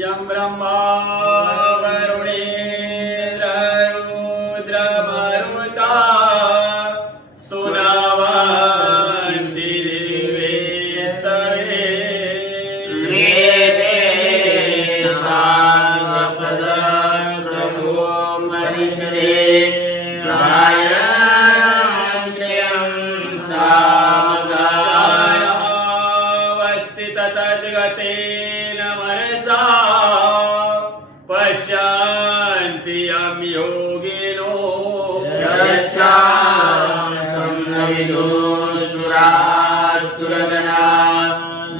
यं ब्रह्मा वरुणेन्द्र रुद्रमरुता स्तुनावन्ति दिव्ये स्तवे वेदे साङ्गपदक्रमो मनिषदे गायन्त्र्यं सामगावस्थित तद्गतेन मनसा पश्यन्ति यं योगिनो यस्यान्तं न विदुषुरासुरगणा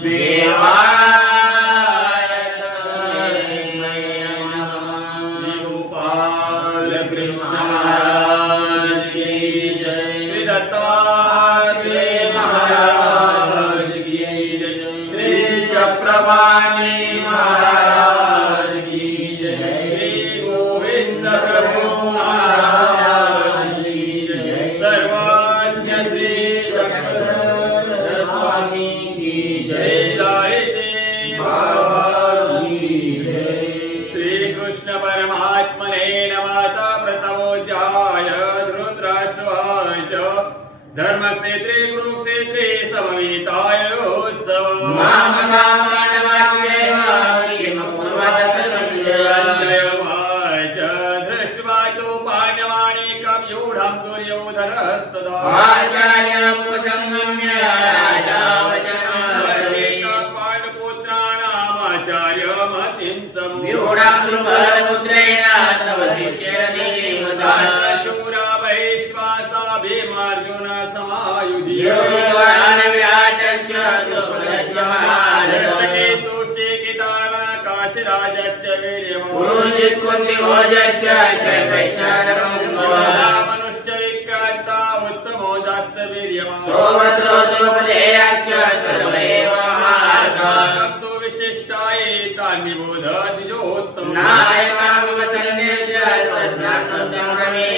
देवाय तस्मै नमः। श्री गोपाल कृष्ण महाराज की जय। श्री दत्तात्रेय महाराज की जय। श्री चक्रपाणि महाराज की जय। श्री गोविंद प्रभु महाराज की जय। सर्वज्ञ श्री चक्रधर स्वामी की जय। जायते महाराज की जय। श्री कृष्ण परमात्मने नमः। प्रथमोऽध्याय धृतराष्ट्रवाच धर्मक्षेत्रे कुरुक्षेत्रे समवेतायोत्सव मामका पाण्डवाश्चैव किं कुर्वत संजय। संजय उवाच दृष्ट्वा तु पाण्डवानेकं व्यूढं दुर्योधनस्तदा आचार्यमुपसंगम्य राजा वचनं पाण्डुपुत्राणामाचार्यमतिं व्यूढं द्रुपदपुत्रेण तव शिष्येण नियुक्तः शूरा वैश्वासा भीमार्जुन समायुधि योगदानविराटस्य द्रुपदस्य महारथः काशीराजश्च वीर्यवान् पुरोहित कुन्तिभोजस्य शैवैश्वरं मनुश्च विक्रान्ता उत्तमोजाश्च वीर्यवान् सौभद्रो द्रौपदेयश्च सर्व एव महारथाः अस्माकं तु विशिष्टाये तान् निबोध द्विजोत्तमम् नायकामव सन्देश्य सद्धार्थं रमे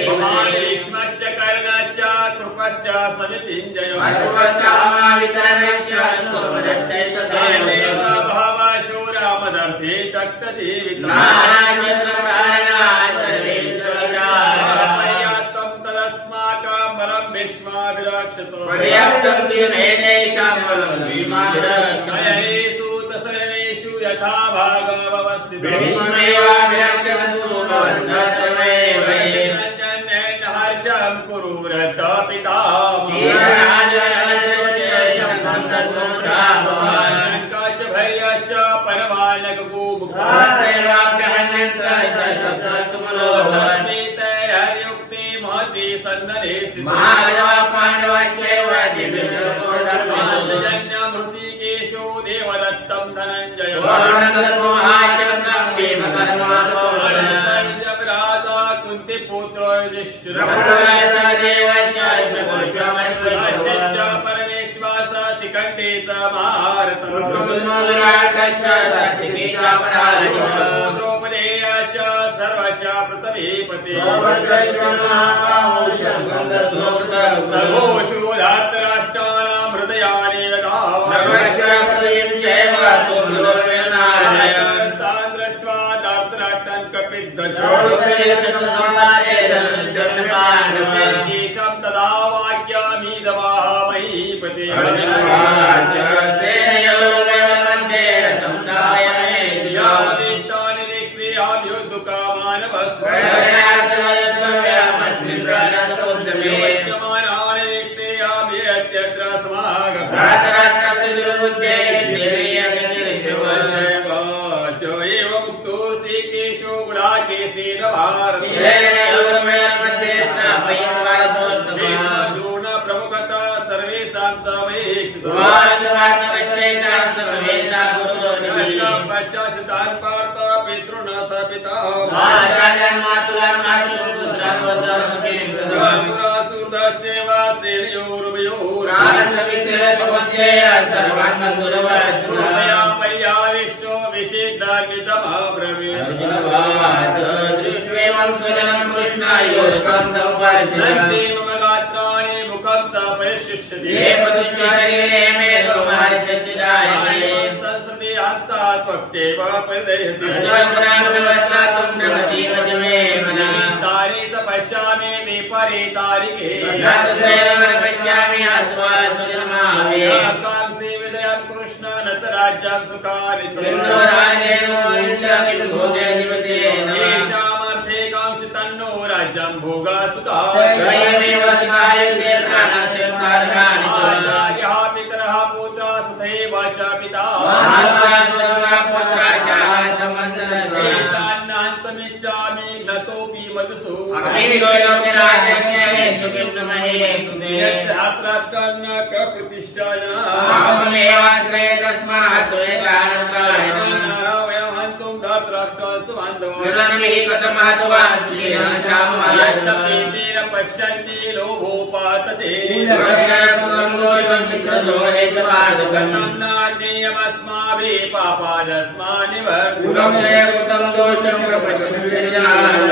भीष्मश्च कर्णश्च कृपश्च समितिञ्जयः अश्वत्थामावितरणश्च सोमदत्ते सदैव भावाशूरामदर्थे तक्तजीवितम् नारायणश्रवणा सर्वेन्द्रवशाः पर्याप्तं तदस्माकं बलं भीष्माभिरक्षतो पर्याप्तं तेषां बलं भीमाभिरक्षते शयनेषु तसरणेषु यथा भागमवस्थितम् भीष्ममेवाभिरक्षन्तु भवन्तः सर्वे वै हर्षं कुरु रथ पिता श्रीराजराजशब्दं तद्मुक्ताः शङ्काश्च भैर्यश्च परमानक गोमुखा सर्वाभ्यहन्यन्तः शब्दस्तु मलोभः स्मितैर्युक्ते महति सन्दने स्थितः महाराजः पाण्डवाश्चैव दिव्यशतो सर्वः जन्यं ऋषिकेशो देवदत्तं धनञ्जयो वर्णकर्मो महाशब्दः भीमकर्माणो राजा कुन्तिपुत्रो युधिष्ठिरः देवस्य परमेश्वास शिखण्डे च महारथः द्रौपदेयश्च सर्वस्य पृथ्वी पते सघोषो धार्तराष्ट्राणां हृदयानि व्यधास्तान् दृष्ट्वा धार्तराष्ट्रान् कपिद्धकेशं तदा वाक्यमीदवामहीपते प्रमुखता सर्वेषां पश्चातान् पार्थ पितृनाथ पिता सुरासुरदस्यैव सर्वान् मया पर्याविष्टो विषेदान्वितमब्रवीत् दृष्ट्वेवं स्वजनं कृष्णायोस्तं सौपर्जन्ते मम गात्राणि मुखं च परिशिष्यति ये पदुच्च शरीरे मे कौमारशस्यदाय संस्कृति हस्ता त्वक्चैव परिदह्यते अजोचरामवस्थातुं प्रमतीव च मे मनः तारे च पश्यामि विपरे तारिके तथैव न पश्यामि आत्मा सुजनमावे कांक्षे विजयं कृष्ण न च राज्यं सुखानि च किन्नो राजेनो इन्द्रकिं भोगेऽधिपतेन येषामर्थे कांक्षितन्नो राज्यं भोगा सुखा स्वयमेव सुखायुक्ते प्राणस्य कार्याणि च आचार्यः पितरः पुत्रः तथैव च पिता महात्मा स्वसुरा पुत्राशाः समन्तनते एतान्नान्तमिच्छामि न तोऽपि मधुसूदन अमीरो लोके राजस्य हेतु किं महे कृते यत्राष्ट्रन्न कप्रतिष्ठा जना अहमेवाश्रये तस्मात् त्वयैकानन्ताय नारायणं हन्तुं धर्तराष्ट्रं सुबान्धवं जगन्मिहि कथमहत्वा सुखिनः श्याममाधवः यत्तपीतेन पश्यन्ति लोभोपात चेत् पुरस्कारं दोषं मित्रद्रोहे च पादकम् कथं नाज्ञेयमस्माभिः पापादस्मान्निवर्तते कुलक्षय कृतं दोषं प्रपश्यन्ति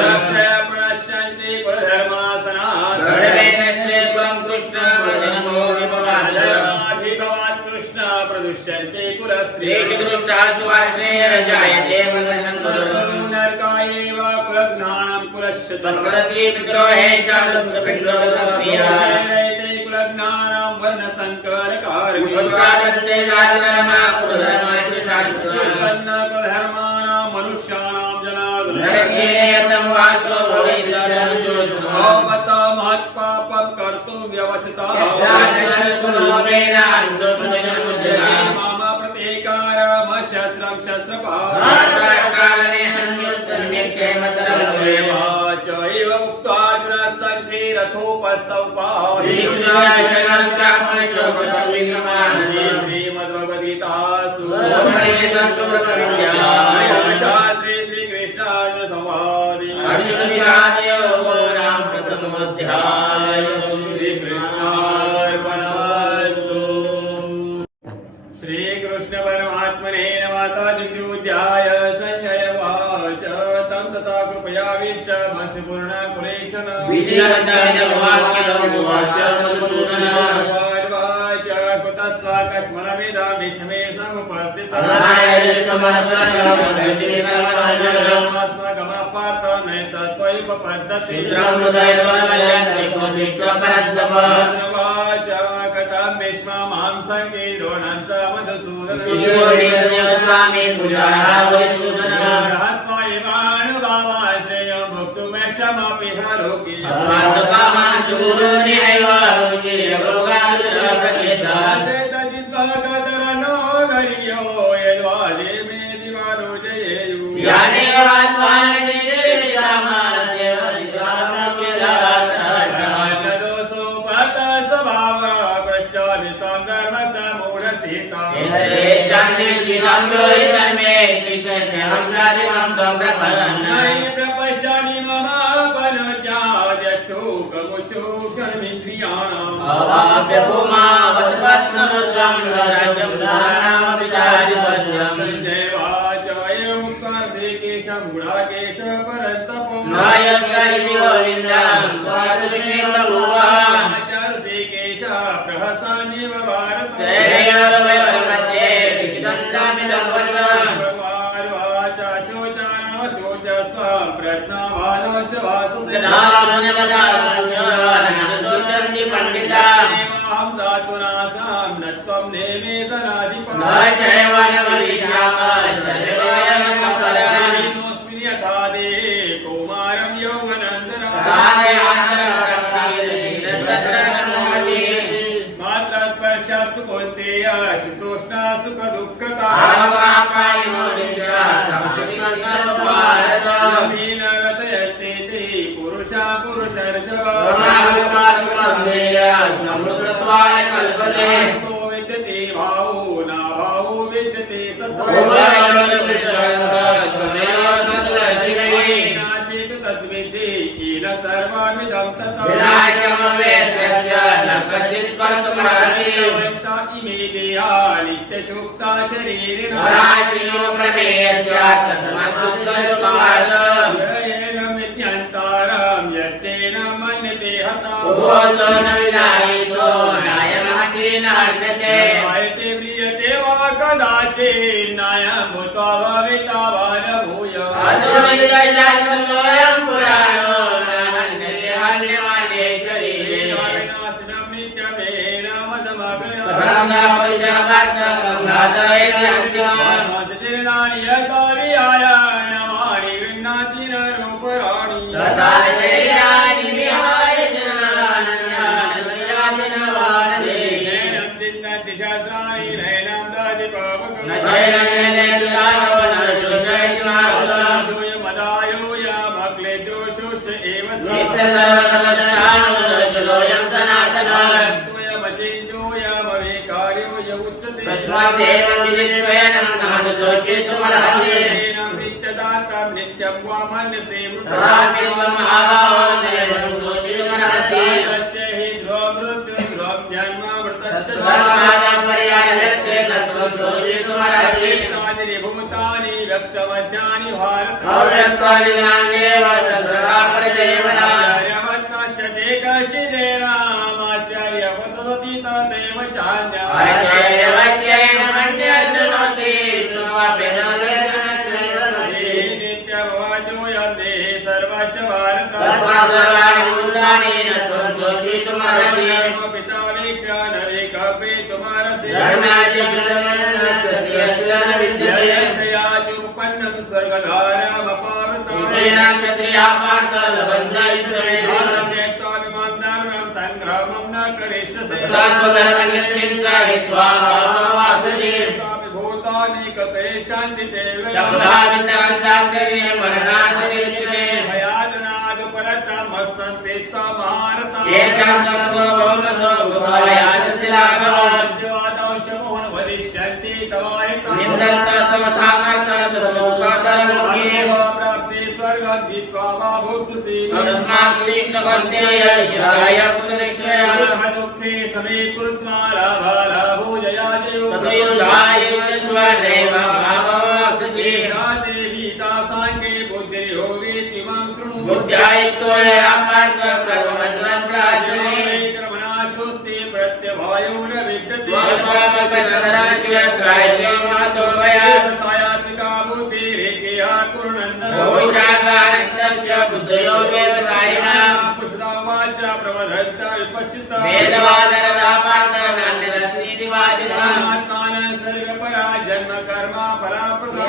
रक्षय प्रणश्यन्ति कुलधर्मासनात् सर्वेणस्ते त्वं कृष्ण भजनमो विपवाद अधर्माभिभवात् कृष्ण प्रदुष्यन्ते कुलस्त्रियः श्रीकृष्णः सुवाश्रयेण जायते मनसंसरः नरकायैव कुलज्ञानं कुलस्य तत्कलति विद्रोहेषां लुप्तपिण्डोदकप्रिया शैरैते कुलज्ञानं वर्णसङ्करकारकम् पुष्पादन्ते जातकर्मा कुलधर्मस्य शाश्वतः उत्पन्न कुलधर्माणां मनुष्याणां जनार्दन नरकेयतं वासो भवेद् भवत महत्पापं कर्तुं व्यवसितः मम प्रतीकारमशस्त्रं शस्त्रपादेवाच एव मुक्त्वार्जुनः सङ्खे रथोपस्तौपाः श्रीमद्भगवद्गीतासु शास्त्रे श्रीकृष्णार्जुन संवादे श्रीकृष्णार्पणमस्तु श्रीकृष्ण परमात्मने नमः तद्विद्याय संजय वाच तं तथा कृपयाविष्टमस्य पूर्णकुलेशन वाच कुतस्व कस्मरमिदं विषमे समुपस्थितम् अस्माकमपार्थं नैतत्त्वोपपद्यते वाच कथं भीष्ममां सङ्गे द्रोणं च मधुसूदन हत्वा इमानुभावाश्रयं भोक्तुमेक्षमपि हरोति चेतजिद्वागतरनो धैर्यो यद्वाजे मे दिवानो जयेयु राजदोषोपहत स्वभाव पश्चादितं धर्मसमूढस्थिता नहि प्रपश्यामि मम पनुजाद्यच्छोकमुच्छोषणमिन्द्रियाणाम् संजय वाच एवमुक्त्वा श्रीकेशं गुडाकेश परन्तपो आचार्य श्रीकेश प्रहसन्निव भारत भगवान् वाच शोचानशोचस्त्वं प्रज्ञावादशवाससे देवाहं धातुनासां न त्वं नेमे धनाधिपस्मिन् यथा देहे कौमारं यौवनन्दरा मात्रस्पर्शस्तु कौन्तेय शीतोष्णा सुखदुःखता अभिनगतयन्ते ते पुरुषा पुरुषर्षभा तो विद्यते भावो नाभावो विद्यते सत्ता नाशेत तद्विद्धि येन सर्वामिदं तथा वृत्ता इमे देहा नित्यशुक्ता शरीरिणा येन मिथ्यन्तारं यच्चेन मन्यते हता आयते म्रियते वा कदाचे नाय भूत्वा भविता भूय अद्वैतशाश्वतोऽयं पुराणो नान्यदेहान्यमान्येश्वरी विनाशनं नित्यमेन मदमग्नः कथं जीर्णानि यथा विहाय नमानि गृह्णाति नरोपराणि तथा शरीराणि विहाय जनानन्यानि नैनं चिन्तन्ति शास्त्राणि नैनं दति पावकम् दूयमदायोऽयमक्लेदो शोष एव दूयमचिन्तोऽयमविकार्यो य उच्यते येन मृत्यदातं नित्यं वामन्यसेवृतस्य हि ध्रुवमृत्युं ध्रुवं जन्म मृतस्य एतानि भूतानि व्यक्तमज्ञानि भारत आचार्यवत्तच्यते कश्चिदेनामाचार्यवतवति तदेव चान्यः नित्यमवाजोऽयं देहे सर्वस्य भारत पितावीक्ष न विकल्पेतुमर्हसि जयाजुपन्नं स्वर्गधारमपावृतं चेत्त्वाभिमानधर्मं सङ्ग्रामं न करिष्यसि भूतानि कते शान्तिते भयादनादुपरतमस्सन्ति त्वमहारताः राज्यवादौषमोहन वदिष्यन्ति तवायताप्स्ये स्वर्गं जित्वा वा भोक्ष्यसि दुःखे समे कृत्वा लाभालाभो जयाजयो भीता साङ्गे बुद्धिर्योगे त्विमां शृणु कर्मणाशोस्ते प्रत्यवायो न विद्यते सायात्मिका बुद्धिरेकेया कुरुनन्दनं वाचा प्रवधत्ता विपश्चिता आत्मानं सर्गपरा जन्म कर्म फलाप्रदा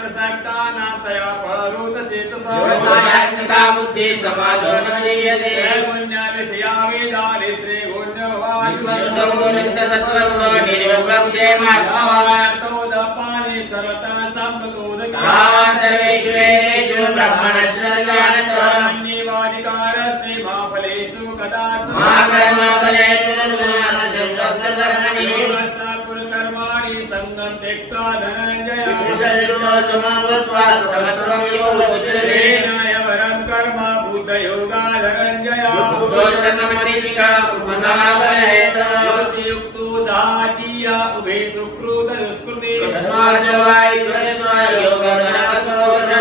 प्रसक्तानां तया परोतचेतसा पुण्यविषया वेदानि श्रीगुण्यवायुतोदपानि सर्वतः सम्पतोदकान्यवादिकारस्ते मा फलेषु कुलकर्माणि सङ्गं त्यक्त्वा धनञ्जय वरं कर्म बुद्धयोगा धनञ्जय युक्तो दातीया उभे सुकृतदुष्कृते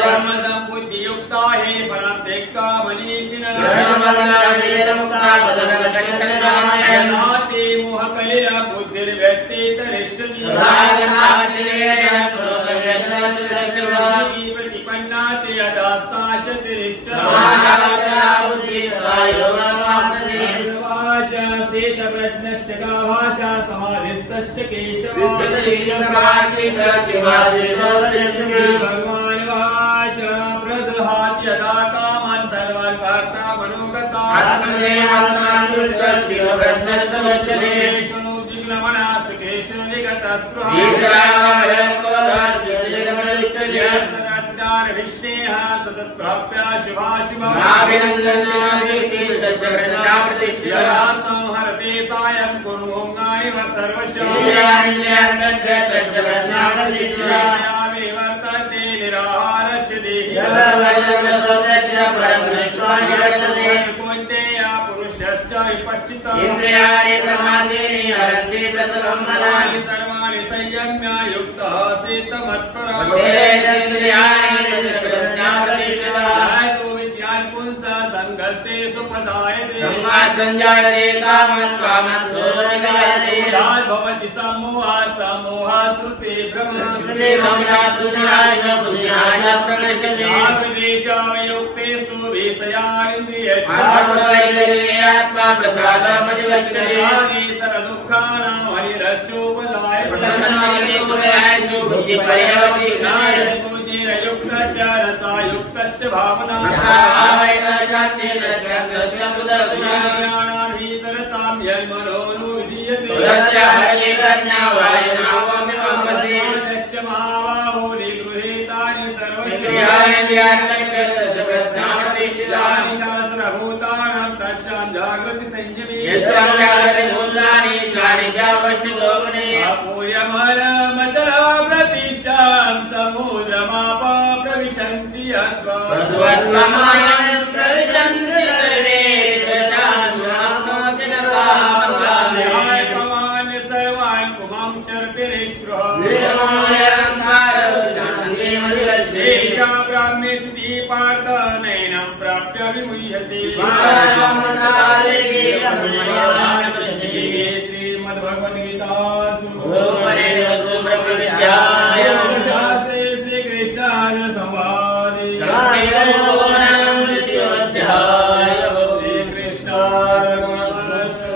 कर्मदं बुद्धियुक्ता हे फलं त्यक्त्वा मनीषिणः यदाते मोहकलिला बुद्धिर्व्यक्ते तरिष्यति प्रतिपन्नाते यदास्ताशतिरिष्यवाचस्तेतप्रज्ञस्य का भाषा समाधिस्तस्य केशव भगवान् वाच प्रजहाति यदा कामान् सर्वान् वार्ता मनोगतान् संहरते सायं कुर्मोङ्गानि वर्तते निराहारस्य देहि पुरुषश्च विपश्चितः सर्वाणि संयम्य युक्तः सेतमत्परः विषयान् पुंसः सङ्गस्ते उपजायते संजायते कामत्कामत्तोरजायते भवति सम्मोहा श्रुते श्रुते भ्रमणाद्दुजनाय प्रणश्यते आत्मदेशावयुक्तेस्तु विषयानिन्द्रियश्च आत्मा प्रसादमधिगच्छते सरदुःखानां हरिरस्योपजायते प्रसन्नोऽयसु बुद्धिपर्यवतीर्णाय युक्तस्य रसायुक्तस्य भावना ज्ञानाधीतरतां यन्मनोनुविधीयते तस्य महाबाहो निगृहीतानि सर्वस्यानि शास्त्रभूतानां तस्यां जागृति संयमे अपूयमरमचला प्रतिष्ठां समुद्रमाप प्रविशन्ति पवान् सर्वान् पुमां शरति निष्पृहा ब्राह्मे स्थिति पार्थ नैनं प्राप्य विमुह्यते श्रीमद्भगवद्गीतासु शास्त्रे श्रीकृष्णार्जुन संवादे श्रीकृष्णार्पणमस्तु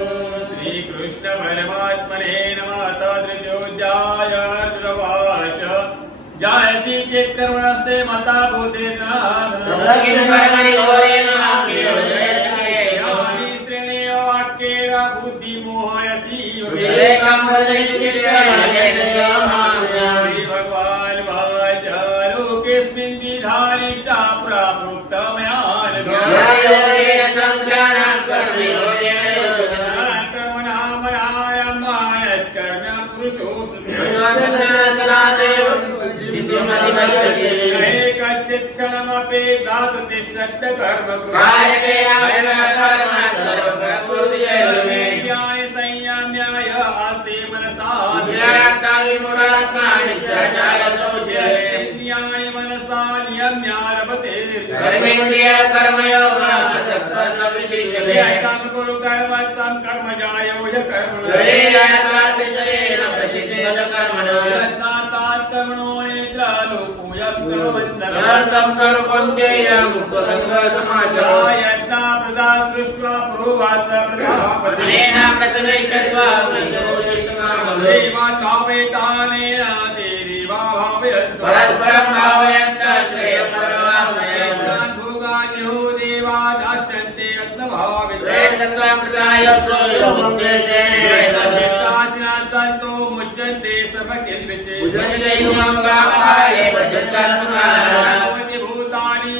श्रीकृष्ण परमात्मने नमः। तृतीयोऽध्याय अर्जुनोवाच जायसि चेत् कर्मणस्ते मता भूते श्रेणेव वाक्येन बुद्धिमोहयसि भगवान् वाच लोकेऽस्मिन् विधानिष्ठा प्राप्त मया कर्मणा मनायं मानस्कर्म कच्चित् क्षणमपि जातु तिष्ठत् कर्म न्याय संयम्याय आस्ते मनसा इन्द्रियाणि मनसा नियम्यारभते कर्म कुरु कर्म तं कर्मजायो ह्यकर्मणो कर्मणो नेत्रालोकोऽयं यज्ञा प्रदा सृष्ट्वा पुरोवाच देवान् भावयतानेन ते देवा भावयन्तु परस्परं भावयन्तः श्रेयः परमाप्नुयात् भोगान्यो देवा दास्यन्ते यत्नभाविताशिनः सन्तो मुच्यन्ते सर्वकिल्बिषे भवति भूतानि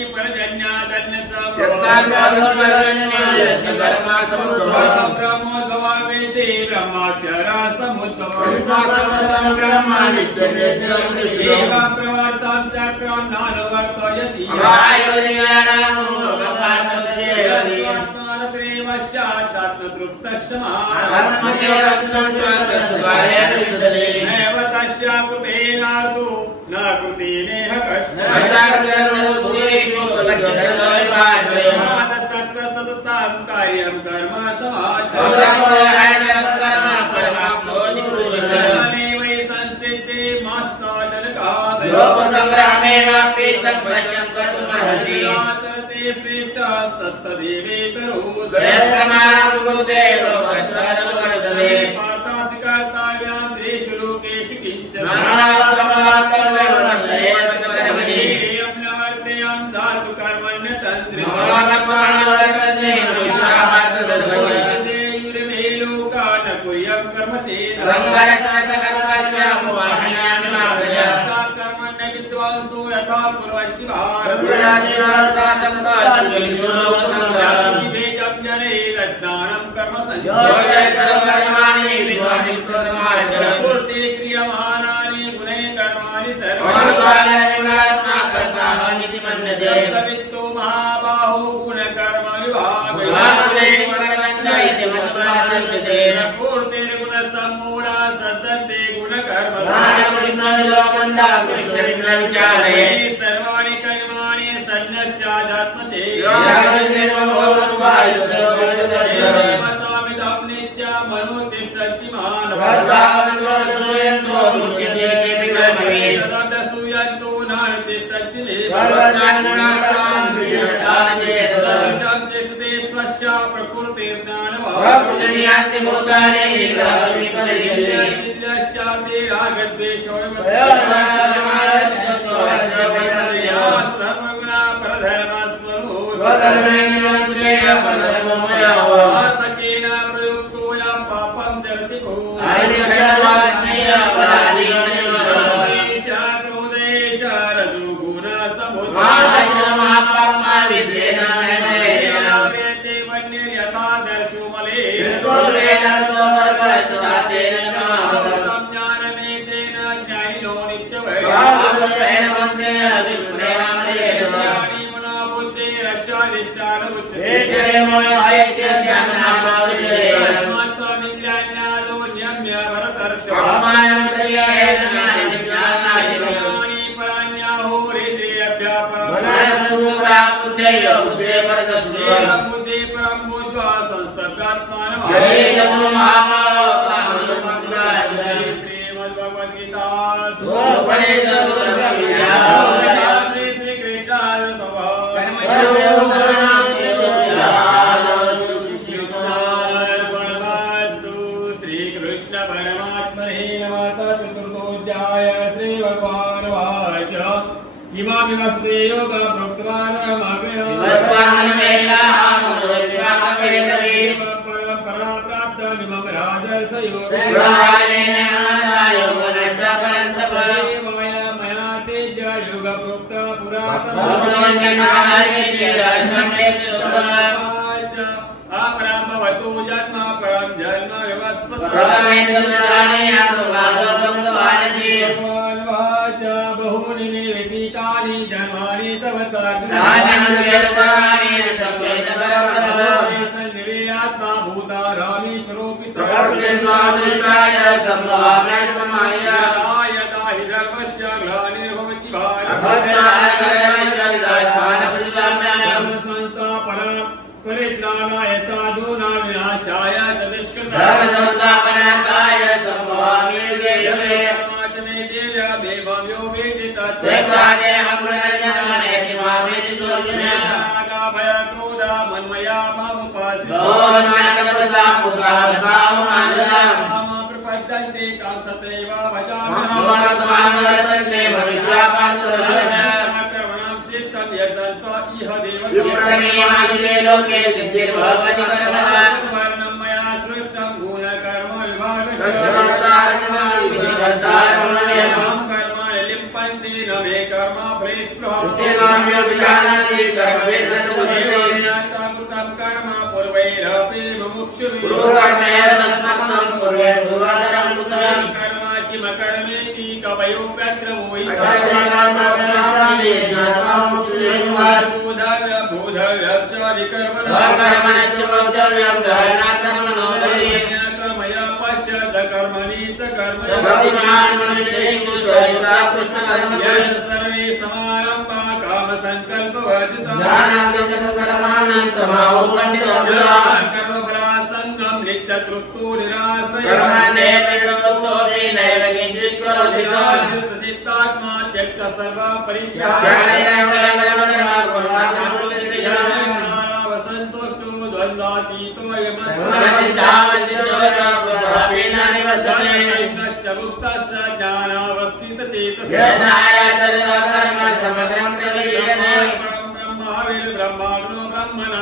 ब्रह्मोद्भवावेति ब्रह्माक्षरा समुद्भवम् प्रवर्तां चक्रं नानुवर्तयति नैव तस्य कृतेनार्तो न कृतेनेह सततं कार्यं कर्म समाचरणे संसिद्धे लोकसंग्रामेवापि सम्पश्यं कर्तुमर्हसि आचरते श्रेष्ठस्तत्तदेवेतरो स्वयंप्रमाणमुदेव लोकस्वादवर्धते पार्थासि कर्तव्यां त्रिषु लोकेषु किञ्चन एयं न वर्तेयं धातु कर्मण्यतन्त्रे युर्मे लोका न कुर्यं कर्म चेत् कर्मण्य विद्वांसो यथा कुर्वन्ति भारत जने ज्ञानं कर्म संपूर्ति क्रियमाणानि गुणे कर्माणि सर्ववित्तो महाबाहो गुणकर्म विभागपूर्तिर्गुणसम्मूढा सज्जन्ते गुणकर्म सर्वाणि कर्माणि सन्न्यस्याध्यात्मचे मनुतिष्ठति मानव भद्रावतो सूयन्तो मुच्यते पिबमे तदा सूयन्तो नातिष्ठति मे भगवतानुनास्तां विजयतानजे सर्वशं चेष्टे स्वस्य प्रकृतिर्दानव प्रकृतिर्यान्ति भूतानि निग्रहविपदयते शिद्रश्चाते रागद्वेषोऽयं सर्वगुणा परधर्मस्वरूप स्वधर्मेन्द्रिय परधर्ममयो आतकेन प्रयुक्तोऽयं पापं चरति भो आदिशर्वास्य पराधीनयो ईशाक्रोधेश रजोगुण समुद्र महाशयनमहापाप्मा विद्येन वेते वन्यर्यथा दर्शुमले तोलेनतो वर्पस्तुतेन नमः तं ज्ञानमेतेन ज्ञानिनो नित्यवै स्वाहाभूतेन वन्दे असिपुरेणामरे ज्ञानी मुना बुद्धिरस्याधिष्ठान उच्यते एतरेमो आयस्यस्यान्नामाविते अस्मत्त्वमिन्द्रियाण्यादो न्यम्य भरतर्षभ अहमानं प्रयेण ज्ञानाशिनो ज्ञानी पराण्याहोरिन्द्रियभ्यः परम् मनस्सुरा बुद्धयो बुद्धे परसुरो बुद्धि परं भूत्वा संस्तकात्मानम् जय जगो महामंगलाय श्रीमद्भगवद्गीता उपनिषदु ब्रह्मविद्या श्री कृष्णाय समर्पणमस्तु श्रीकृष्ण परमात्मने नमः चतुर्थोऽध्याय श्रीभगवानुवाच इमामि वसते योगं प्रोक्तवान् परम्परा प्राप्तमिमं राजर्षयो मया तेज्य युग प्रोक्त अपरं भवतु जन्म परं जन्म व्यवस्थितवाच बहूनि निवेदितानि जन्मानि तव सन्निवेयात्मा भूतारामीश्वरोऽपि यदा हि धर्मस्य ग्लानिर्भवति संस्थापना परित्राणाय साधूनां विनाशाय च दुष्कृताय मे देव्या देवं यो वेति तत् भय क्रोधा मन्मया मामुपास्मः प्रपद्यन्ते तां सतैव भजामि कर्मणां सिद्धं यजन्त इह लोके सिद्धिर्भवति वर्णं मया सृष्टं गुणकर्म विभागशः कर्माणि लिम्पन्ति न मे कर्म कृतं कर्म पूर्वैरपि मुमुक्षुभिः कर्म किमकर्मेति कवयोऽप्यत्र बोधव्यं च विकर्मणः पश्यत कर्मणि च कर्म सर्वे समारम्भा कामसङ्कल्पवर्जिताः कर्मफलासङ्गं नित्यतृप्तो निराश्रयचित्तात्मा त्यक्त सर्वपरिश्रासन्तुष्टो द्वन्द्वातीतो यमस्य मुक्तस्य ज्ञानावस्थितचेतसः ब्रह्माग्नो ब्रह्मणः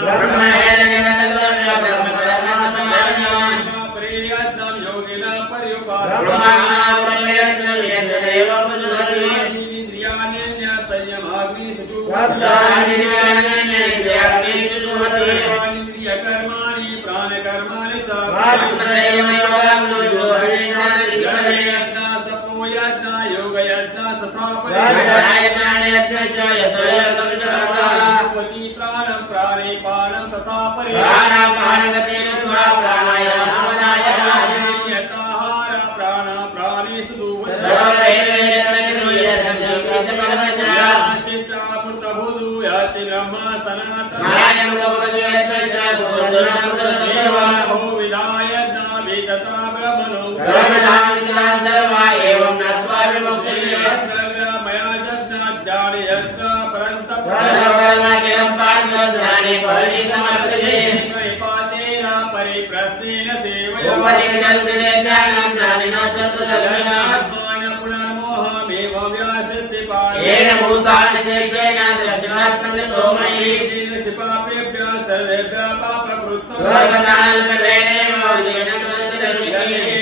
योगिना पर्युपासनेन्द्रियाण्य संयमाग्निषु प्राणकर्माणि च सपो यज्ञ योग यज्ञ तथा प्राणं प्राणे पानं तथा यताहार प्राण प्राणेषु शिष्टामृतभुजो याति ब्रह्म सनातन विधाय प्रस्तेन सेवया उपरिक्षन्ति ज्ञानं ज्ञानिनः सर्वशक्तिनः पुनर्मोहमेव व्यासस्य येन भूतानि शेषेण दर्शनात्मनितो मयि पापेभ्यः सर्वेभ्यः पापकृत्सु सर्वदानल्पवेनेव येन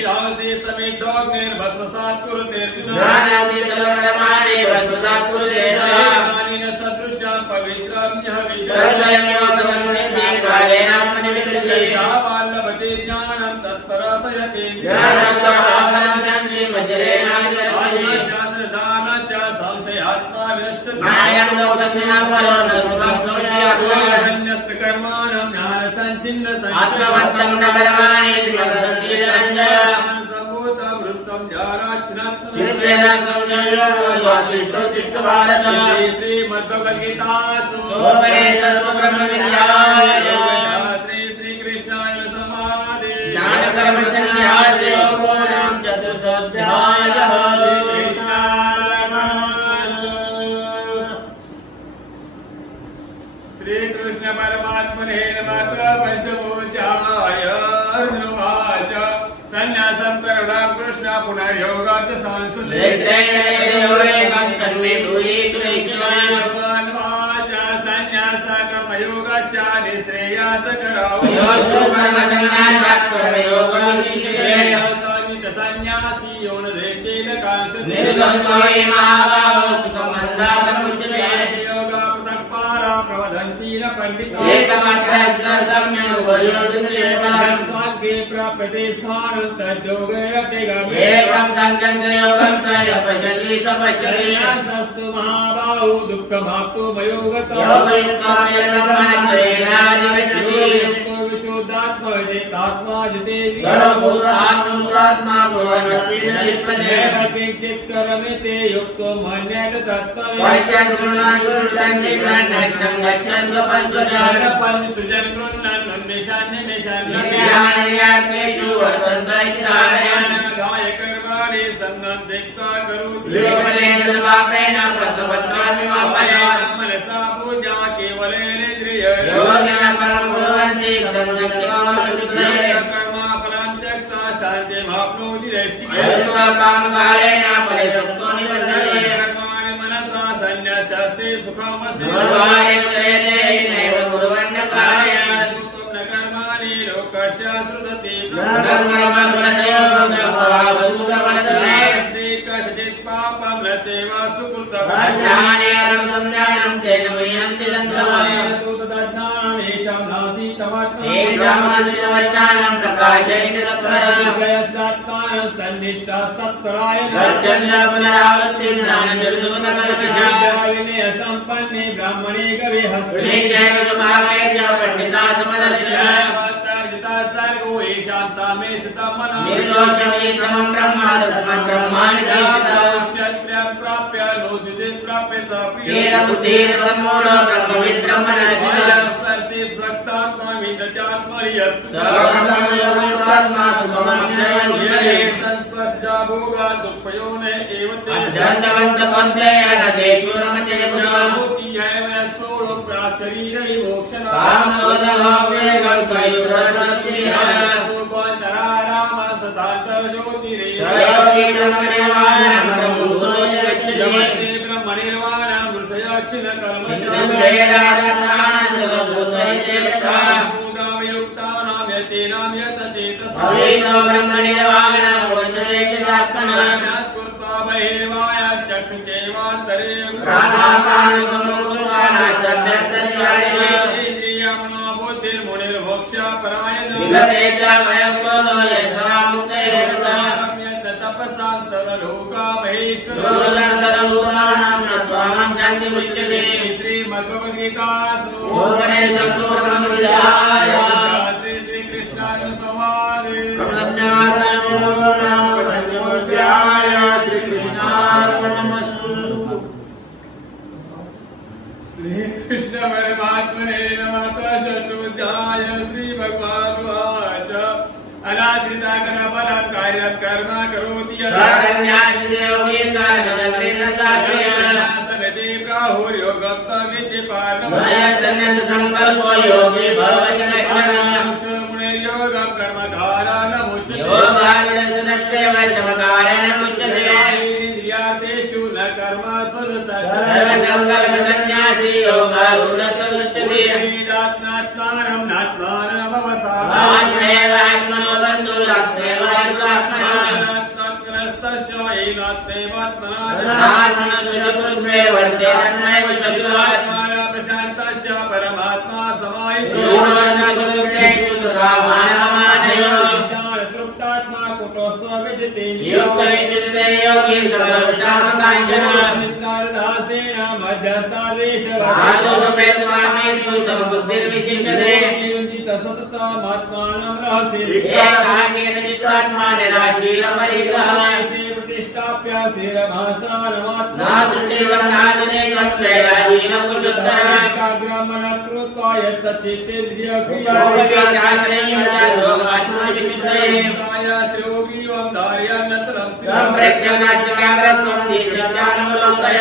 धावसे समेतोऽग्निर्भस्मसात् कुरुतेऽर्जुन ज्ञानाति सर्वकर्माणि भस्मसात् कुरुते ज्ञानेन सदृशं पवित्रं यः विद्यते तस्मैव समसिद्धिं कालेनात्मनि विदधति यावाल्लभते ज्ञानं तत्परसयते ज्ञानं तवापरं वज्रेणायति दानश्च संशयात्मा विनश्यति नायं लोकस्मिन् परो न सुखं संशयात्मनः कर्माणं ज्ञानसञ्छिन्न आत्मवत्तं न कर्माणि मदन्ति धनञ्जय सम्भूतं हृष्टं जाराच्छिनत्तं चित्तेन संशयो वातिष्ठो तिष्ठ भारत श्रीमद्भगवद्गीतासु सोपनिषत्सु ब्रह्मविद्यायां श्रीकृष्णाय समाधि ज्ञानकर्मसन्न्यासे योगो नाम चतुर्थोऽध्यायः श्रीकृष्ण परमात्मने नमः पंचमोऽध्याय अर्जुनवाच सन्न्यासं करुणां कृष्ण पुनर्योगात् भगवान् वाच सन्न्यास कर्मयोगश्च निःश्रेयसकरौ सन्न्यासी यो न देशेन कांक्षते प्रवदन्ति न पंडिताः स्वाङ्गे प्राप्यते स्थानं तद्योगैरप्यगामिस्तु महाबाहु दुःखमाप्तो मयो गतः विशुद्धात्मा विजितात्मा किञ्चित् करमिते युक्तो मन्येत तत्त्वसृजन् गाय कर्माणि सन्नं त्यक्त्वा करोति मनसा पूजा केवलेनेन्द्रियैः कर्माफलं त्यक्त्वा शान्तिमाप्नोति कर्माणि मनसा सन्न्यस्यस्ते सुखमस्ति न कर्माणि लोकस्य श्रुतति कश्चित् पापं न चैव सुकृतं तज्ज्ञानेषां नासीतमत्तन्निष्ठास्तत्परायणे सम्पन्ने ब्राह्मणे गवेहस्ते अर्जिता सर्गो येषां सामे स्थितं मनः क्षत्रियं प्राप्य नोदिते प्राप्य च प्रियस्पर्शे स्वक्तात्मविदचात्मर्यत् संस्पर्शा भोगा दुःखयोन एव सोढो प्राक्शरीरै मोक्षणाराम सतान्तर्ज्योतिरे ब्रह्मनिर्वाणं ऋषयाक्षिण कर्मयुक्तानां यतेनां यत चेतसा बहिर्वायां चक्षुचैवान्तरे इंद्रियमनो बुद्धिर्मुनिर्मोक्ष परायण तपसां सर्वलोका महेश्वरी श्रीमद्भगवद्गीतासु श्रीकृष्णाय संवादे श्रीकृष्ण परमात्मने नमः षष्ठोऽध्याय श्रीभगवान् वाच अनाश्रिताकरफलं कार्यं कर्म करोति सगते प्राहुर्योगं सविद्ये पाण्डव मुनिर्योगं कर्मकारणमुच्यते योगारूढसुतस्य वशमकारणमुच्यते इंद्रियार्थेषु न कर्मसु न सर्वसङ्कल्पसन्न्यासी योगारूढसुच्यते वेदात्मात्मानं नात्मानमवसानं आत्मैव आत्मनो बन्धुरात्मैव आत्मना आत्मग्रस्तस्य एनात्मैवात्मना आत्मनोऽपि वर्ते तन्मैव शत्रुवात् प्रशान्तस्य परमात्मा समाहितो तृप्तात्मा कुटोऽस्त्व विजितेन्द्रियो योगी सर्वभूतासंकाञ्चनः मित्रार्धासेन मध्यस्थादेश स्वामेषु समबुद्धिर्विशिष्यते युञ्जित सततमात्मानं रहसि एकाग्रेण चित्तात्मा निराशीलपरिग्रहः प्रतिष्ठाप्य स्थिरभासानमात्मा नादृष्टिकं नादनेकं त्रैराजीनं कुशुद्धः एकाग्रमन कृत्वा यत्तच्चित्तेन्द्रियक्रिया शास्त्रे योगात्मविशुद्धये श्रेयोगिरिवं धार्यान्यतरं संप्रेक्षणस्य व्याघ्रस्वं दिशश्चानवलोकय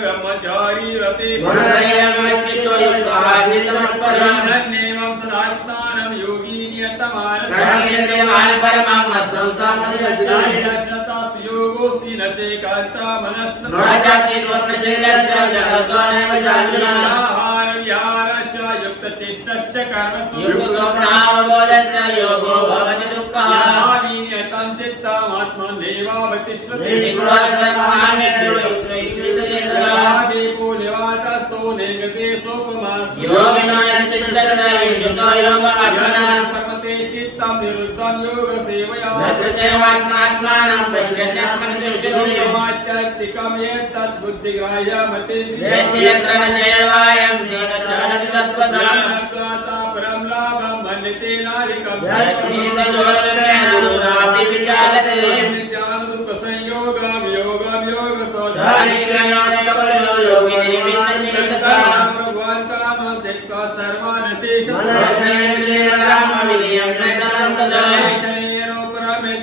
ब्रह्मचारी रते गुणसंयमच्चित्तो युक्तमासीतमत्परम् धन्येवं सदात्मानं योगी नियतमानसः सर्वेन्द्रियमानपरमं मत्संस्थापनिरचितम् योगोऽस्ति न चैकान्ता मनस्तथा नाचाप्ति स्वप्नशरीरस्य जगतो नैव चार्जुनः आहारविहारश्च युक्तचेष्टस्य कर्मसु युक्तस्वप्नावबोधस्य योगो भवति दुःखः विनियतं चित्तमात्मनेवावतिष्ठते दीपो निवातस्थो नेगते सोपमासु योगिनो यच्चित्तस्य युक्तो योगमात्मनः कर्मते चित्तं निरुद्धं योगसेवया नत्रचैवात्मात्मानं पश्यन्नात्मनिर्विशुद्धि मात्यन्तिकं एतत् बुद्धिग्राह्यमतीन्द्रियम् यत्र न चैवायं श्रीतच्चलति तत्त्वतः परं लाभं मन्यते नारिकं यस्मिन्नजोरगमेऽनुरापि विचालते ज्ञानदुःखसंयोगं योगं योगसोधं शारीरिकयोनिकपयो योगिनिर्विण्णचेतसा भगवान् कामं त्यक्त्वा सर्वान् शेषं रामविनयं न समन्तसा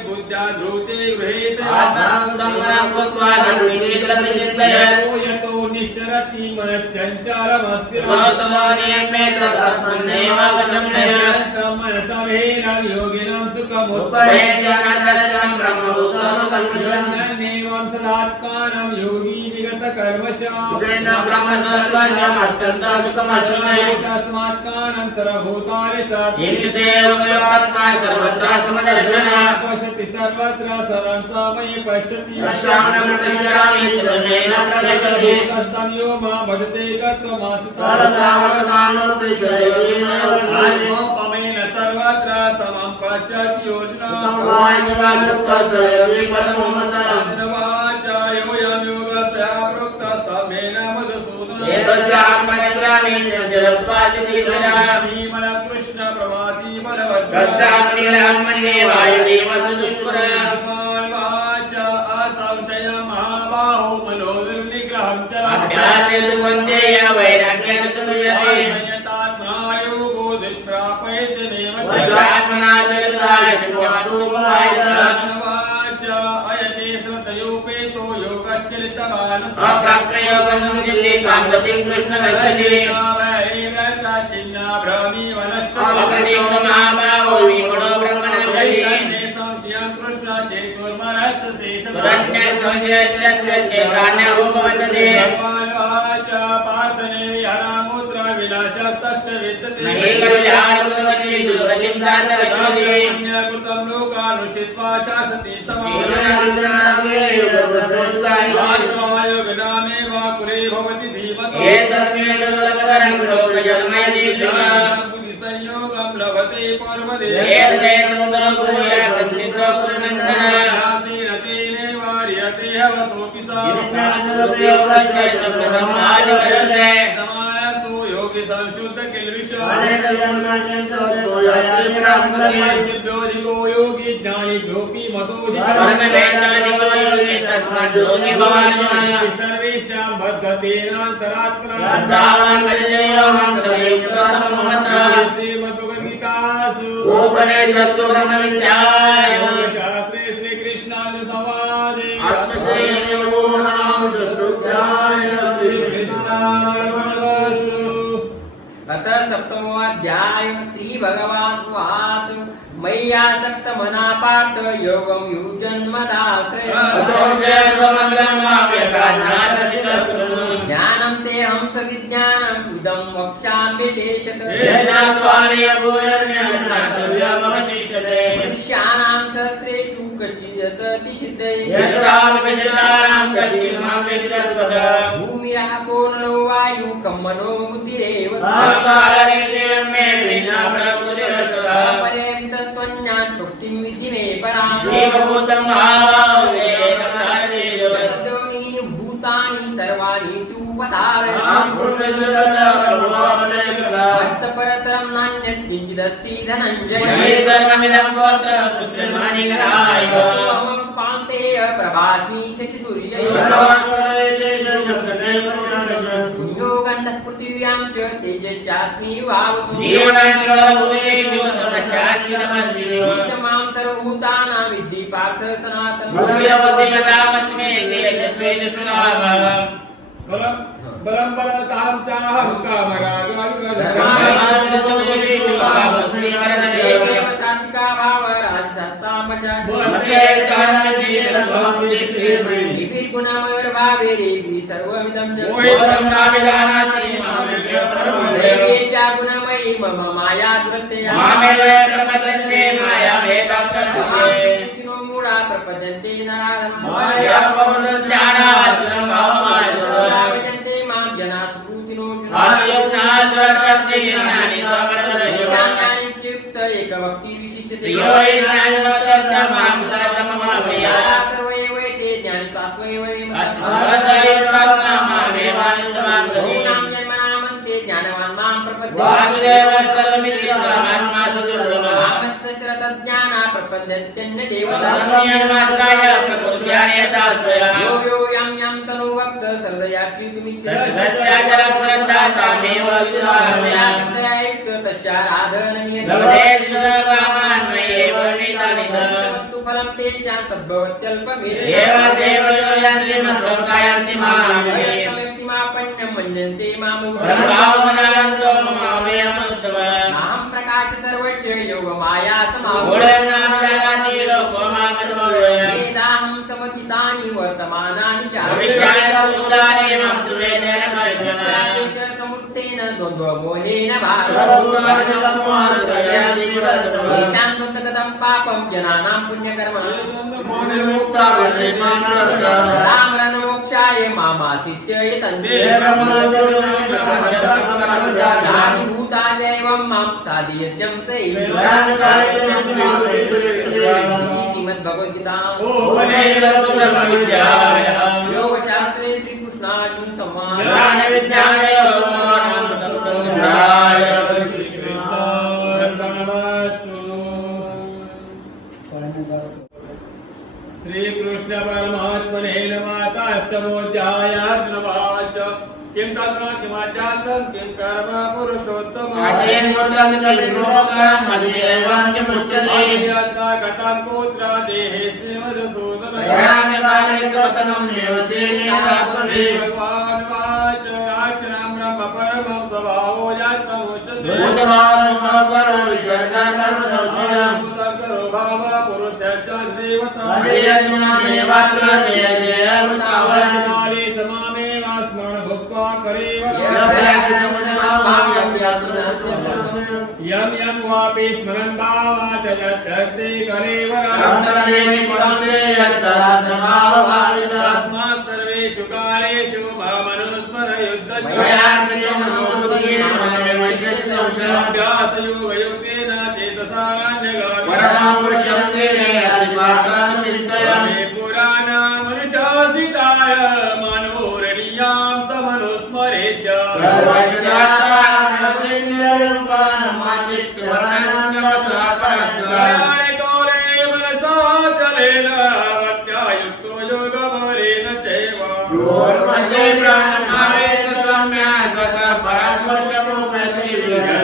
बुद्ध्या ध्रुते गृहीत आत्मानं न विचित्रमपि चिन्तयत् यतो निश्चरति मनश्चञ्चलमस्थिरं गौतमो नियम्येत तत्त्वमेवावशं नयत् मनसमेन योगिनं सुखमुत्पन्नं परेत्यकादर्शनं ब्रह्मभूतमकल्पितं एवं सदात्मानं योगी विगतकर्मशः सुखेन ब्रह्मस्वरूपम् अत्यन्तं सुखमश्नुते तस्मात्मानं सर्वभूतानि च ईक्षते योगात्मा सर्वत्र समदर्शनः पश्यति सर्वत्र सर्वं समये पश्यति श्रावणं पश्यामि सुखमेन प्रदर्शति तस्तं यो मां भजते तत्त्वमास्ता तावत्मानोऽपि आत्मोपमेन सर्वत्र समं पश्यति योजना वाचायोऽयं योगस्य प्रोक्तः समेन मधुसूदन भीमन कृष्ण प्रभाति बलवद्भगवान् वाचा असंशयं महाबाहो मनोदुर्निग्रहं च संयतात्मा योगो दुष्प्रापयत्यमेव वाचा अयते श्रद्धयोपेतो योगच्चलितमानसः कृष्ण गच्छति चिन्ना भ्रमी वनश्च संशयं कृष्ण चेतुर्मनस्य शेषः भगवान् वाचा पार्थने विहरामुद्रा विनाशस्तस्य विद्यते कृतं लोकानुषित्वा शासति समायोगनामेव कुरे भवति धीमतो संयोगं लभते पर्वते नासीरतेने वार्यते हवसोऽपि सा तमायस्तु योगी संशुद्ध किल्बिषो योगी ज्ञानिभ्योऽपि मतोऽधिकः सर्वेषां बद्धतेनान्तरात्मना श्रीमद्भगवद्गीतासु उपदेशस्तु ब्रह्मविद्यायां शास्त्रे श्रीकृष्णार्जुनसंवादे अथ सप्तमोऽध्यायः श्री भगवान् उवाच मय्यासक्त मना पार्थ योगं युञ्जन्मदाश्रय ज्ञानं तेऽहं सविज्ञानम् इदं वक्ष्यामि विशेषतः मनुष्याणां सहस्रेषु कश्चिदति भूमिरापो नरो वायु कं मनो बुद्धिरेव परिमितत्वज्ञान् भक्तिं विद्धि मे पराम् तद्योनीनि भूतानि सर्वाणि तु पतारय परतरं नान्यत् किञ्चिदस्ति धनञ्जय कान्तेय प्रभास्मि शशिसूर्ययो गन्धः पृथिव्यां च तेजश्चास्मि वावसु मां सर्वभूतानां विद्धि पार्थ सनातनं बलम बलताम चाहं कामरागेव सात्विका भाव राजशास्तामशा गुणमयर्भावेरेभि सर्वमिदं जगदेशा गुणमयी मम माया दुरत्यया मूढा प्रपद्यन्ते भजन्ते मां जनाः सुकृतिनो ज्ञानित्युक्त एकभक्ति विशिष्यते सर्वैवैते ज्ञानित्वात्वैव जन्मनामन्ते ज्ञानवान् मां प्रपद्यते प्रपद्यन्त्यन्य देवता यो यो यं यं तनु वक्त सर्वयात्रितुमिच्छति तस्याराधनमीयते फलं तेषां तद्भवत्यल्पमेत्यमापन्यं मन्यन्ते मां प्रकाश सर्वच्च योगमाया वेदाहं समथितानि वर्तमानानि च समुत्थेन द्वन्द्वमोहेन भारतं पापं जनानां पुण्यकर्म मोक्षाय मामाश्रित्य यतन्ते भूता जैवं मां साधियज्ञं श्रीमद्भगवद्गीता योगशास्त्रे श्रीकृष्णार्जुन संवाद श्रीकृष्ण परमात्मने नमस्ताष्टमोऽध्यायार्जुनवाच किं तत्र किमाध्यात्मं किं कर्म पुरुषोत्तमं कथं पुत्र देहेऽस्मिन् मधुसूदन भगवान् वाच अक्षरं ब्रह्म परमं स्वभावो जातमुच्यते भाव पुरुषश्च देवता समामेव स्मरण भुक्त्वा करेव यं यं वापि स्मरन् भावात् यद्यते तस्मात् सर्वेषु कालेषु अभ्यासयोगयुक्तेन चेतसारण्यगामि पुराणमनुशासिताय मनोरणीयां समनुस्मरेद्य मनसाचलेन भक्त्यायुक्तो योगबलेन चैव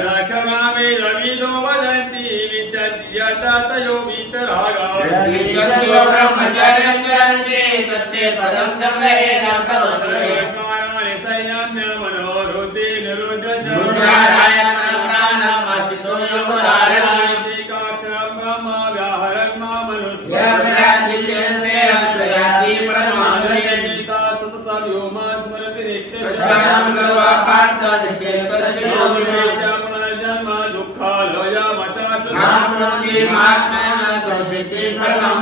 यदक्षरामेदविदो वदन्ति विशद्यतयो वीतरागानि संयम्य मनोरुद्धि निरुद्ध आत्मना संसिद्धि परमं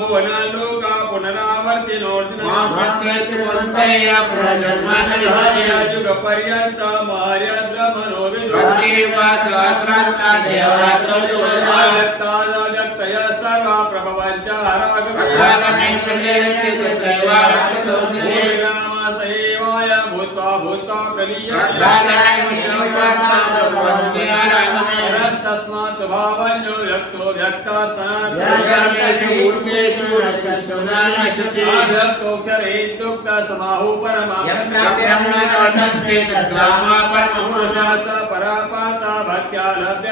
भुवनालोका पुनरावर्तिनोर्जुन प्रत्येक पुनः पुनर्जन्मन विभजय युगपर्यन्त मार्याद्रमनोविदो प्रत्येवा सहस्रान्ता देवरात्रो व्यक्तय सर्वा प्रभवन्त्या रागमे कुलेन्ति तत्रैवा भक्तसौन्दर्ये सेवाय भूत्वा भूत्वा प्रलीयते रागाय विष्णुचरता प्रपद्ये रागमे तस्मात् भावन्यो व्यक्तो व्यक्ता सर्वेषु मूर्तेषु रत्नसुनानश्यति व्यक्तोक्षरे इत्युक्तः समाहु यत्प्राप्यन्ते तद्रामा परमपुरुषः स परापाता भक्त्या लभ्य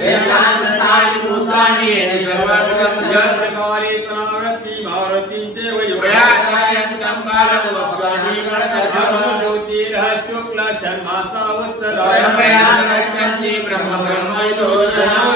तेषां स्थानि भूतानि येन सर्वगतं स्वरण्यकारि त्वनावृत्ति मावृत्तिं चैव प्रयातायन्तं कालं वक्ष्यामि कर्तसर्वं ज्योतिरः शुक्ल षण्मासा उत्तरायण गच्छन्ति ब्रह्म ब्रह्मविदो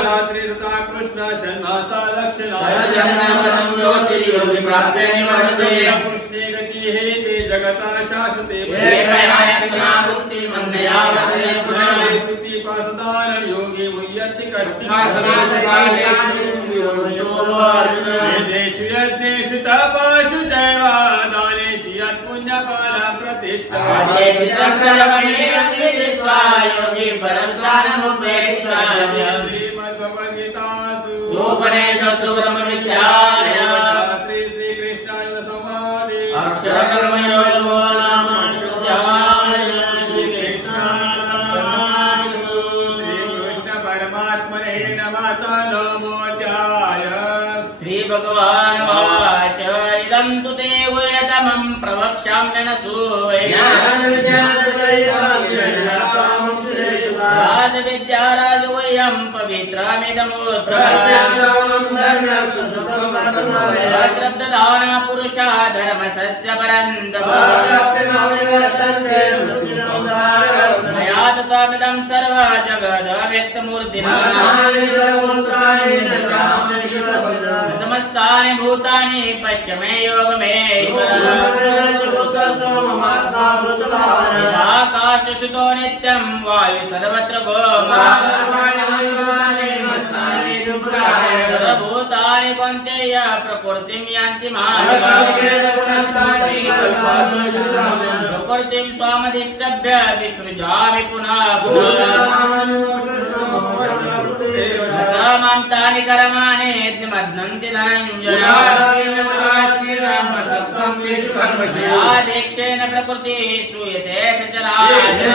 रात्रि तथा कृष्ण षण्मासा दक्षिणायन जन्मसनं ज्योतिर्योगि प्राप्य निवर्तते कृष्णे गतिः ते जगता शाश्वते प्रेमयायत्नावृत्तिमन्यया वर्तते पुनः स्तुति पाठदान योगी मुह्यति कश्चित् समासनासकालेषु विरोधो अर्जुन वेदेषु यज्ञेषु तपस्सु चैव दानेषु यत्पुण्यफलं प्रतिष्ठा योगी परम स्थानमुपेक्षा श्रीमद्भगवद्गीतासु सोपनिषत्सु ब्रह्मविद्यायां श्री कृष्णाय संवादे अक्षरकर्मयोगो नाम श्री कृष्ण परमात्मने नमः नमोऽध्याय श्री भगवान वाच इदं तु ते वयतमं प्रवक्ष्याम्य न सूवै राजविद्याराज वयं पवित्रमिदमुद्रश्रद्धदाना पुरुषा धर्मसस्य परन्तप मया ततमिदं सर्व जगदव्यक्तमूर्तिना समस्तानि भूतानि पश्य मे योगमेश्वर आकाशसुतो नित्यं वायु सर्वत्र सर्वभूतानि कौन्तेय प्रकृतिं यान्ति प्रकृतिं स्वामधिष्ठभ्य विसृजामि पुनः मां तानि कर्माणि मध्नन्ति धनञ्जय आदेक्षेण प्रकृतिः सूयते सचराचर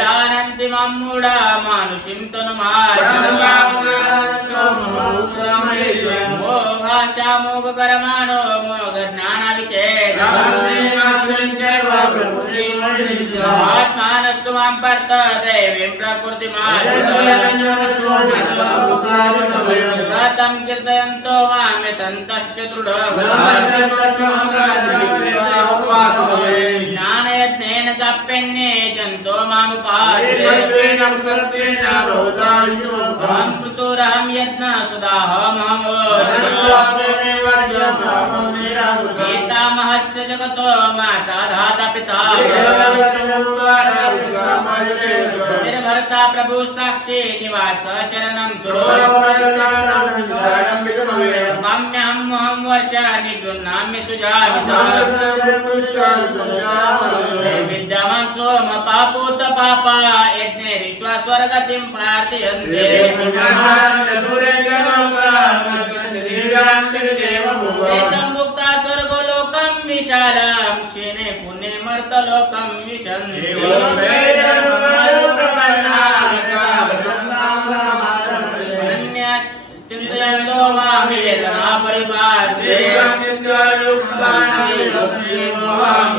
जानन्ति मां मूढा मानुषीं मोघकर्माणो मोघज्ञानविचेत आत्मानस्तु मां पर्त दैवीं प्रकृतिमातं कीर्तयन्तो मामेतन्तश्च ज्ञानयत्नेन चाप्यन्ये जन्तो मामुपास्तेऽहं पृथुरहं यज्ञ सुदाहमहमोऽपितामहस्य जगतो माता धाता पिता निर्भर्ता प्रभु साक्षी निवास शरणं सुरोम्यहं मोहं वर्षाणि गृह्णामि सुजामि विद्यामां सोम पापूत पापा यज्ञे विश्वा स्वर्गतिं प्रार्थयन्ते एतं भुक्ता स्वर्गलोकं विशालं क्षीणे पुण्ये मर्तलोकं विशन्ति चिन्तयन्तो मां वेदना परिभाषते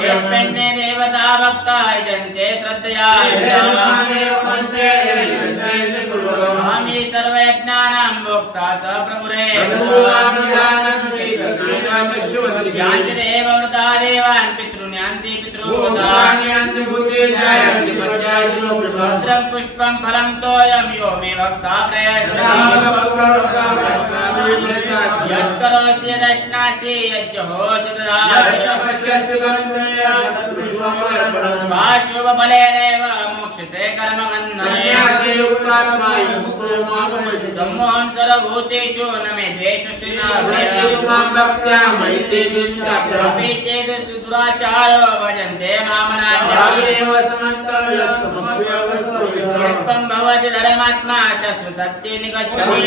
यत्पन्ने देवता भक्ता यजन्ते श्रद्धया अहमि सर्वयज्ञानां भोक्ता च प्रभुरे यान्ति देवव्रता देवान् पितॄन् यान्ति पितृव्रता पुष्पं फलं तोयं यो मे भक्ता यत्करोसि यदश्नासि यज्जहोसि ददासि शुभफलेनैव मोक्ष राक्षसे कर्मकन्नये संन्यासे युक्तात्मा युक्तो मामवसि सम्मोहं सर्वभूतेषु न मे द्वेषस्य न भजते मां भक्त्या मयि अपि चेत् सुदुराचारो भजन्ते मामनान्याये यागेव समन्तव्यः समप्यवस्तु यत्पं भवति धर्मात्मा शाश्वतच्चे निगच्छति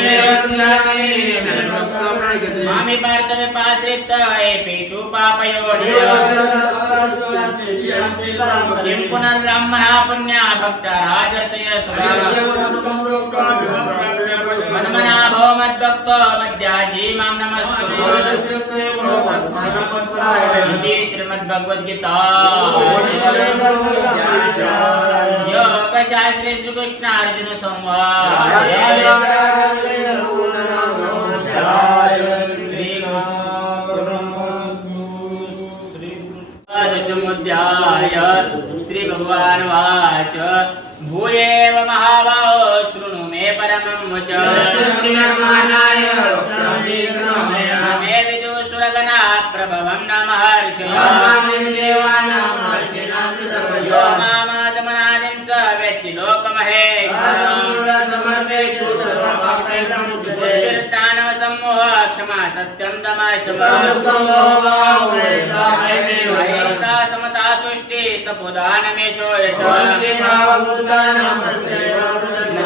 मामि पार्थविपाश्रित एपेषु पापयोनिः किं पुनर्ब्रह्मणा पुण्या भक्ता राजर्षय मन्मना भव मद्भक्तो मद्याजी मां नमस्कुरु इति श्रीमद्भगवद्गीता योगशास्त्रे श्रीकृष्णार्जुन संवादे दशमोऽध्याय श्रीभगवानुवाच भूयेव महाबाहो शृणु मे परमं वचः मे विदुषुरगणा प्रभवं न महर्षयः यो मामदमनादिं च वेत्ति लोकमहेर्दानवसम्मोह क्षमा सत्यं दमः समता तुष्टि तपोदानमेशो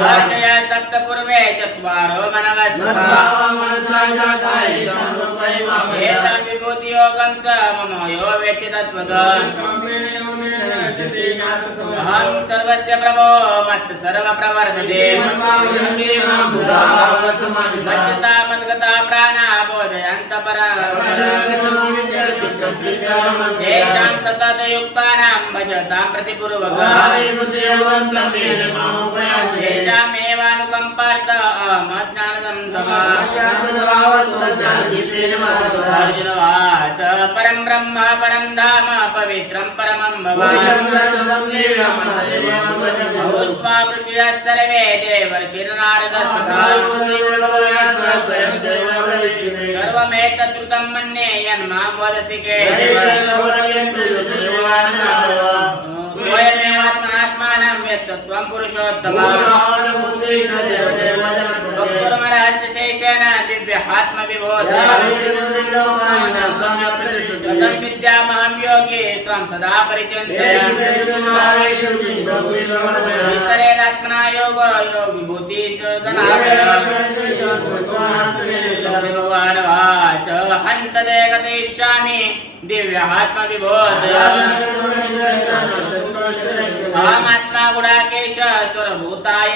महर्षय सप्तपूर्वे चत्वारो एतं विभूतियोगं च मम यो वेत्ति तत्त्वतः अहं सर्वस्य प्रभो मत् सर्वप्रवर्तते मज्जता मद्गता प्राणा बोधयन्त तेषां सततयुक्तानां भजतां तेषामेवानुकम्पार्थ अहमज्ञानदं अर्जुन उवाच परं ब्रह्म परं धाम पवित्रं परमं भवत्वा ऋषयः सर्वे देवर्षिर्नारदस्तथा सर्वमेतद्रुतं मन्ये यन्मां वदसि स्वयमेवात्मनात्मानं वेत्तत्वं पुरुषोत्तमः वक्तुर्मरहस्यशेषेण दिव्यहात्मविबोधनं विद्यामहं योगी त्वं सदा परिचिन्तयामि विस्तरेदात्मना योगो योगिभूति च भगवानुवाच हन्तते कथयिष्यामि दिव्यात्मविबोधः अहमात्मा गुडाकेश स्वरभूताय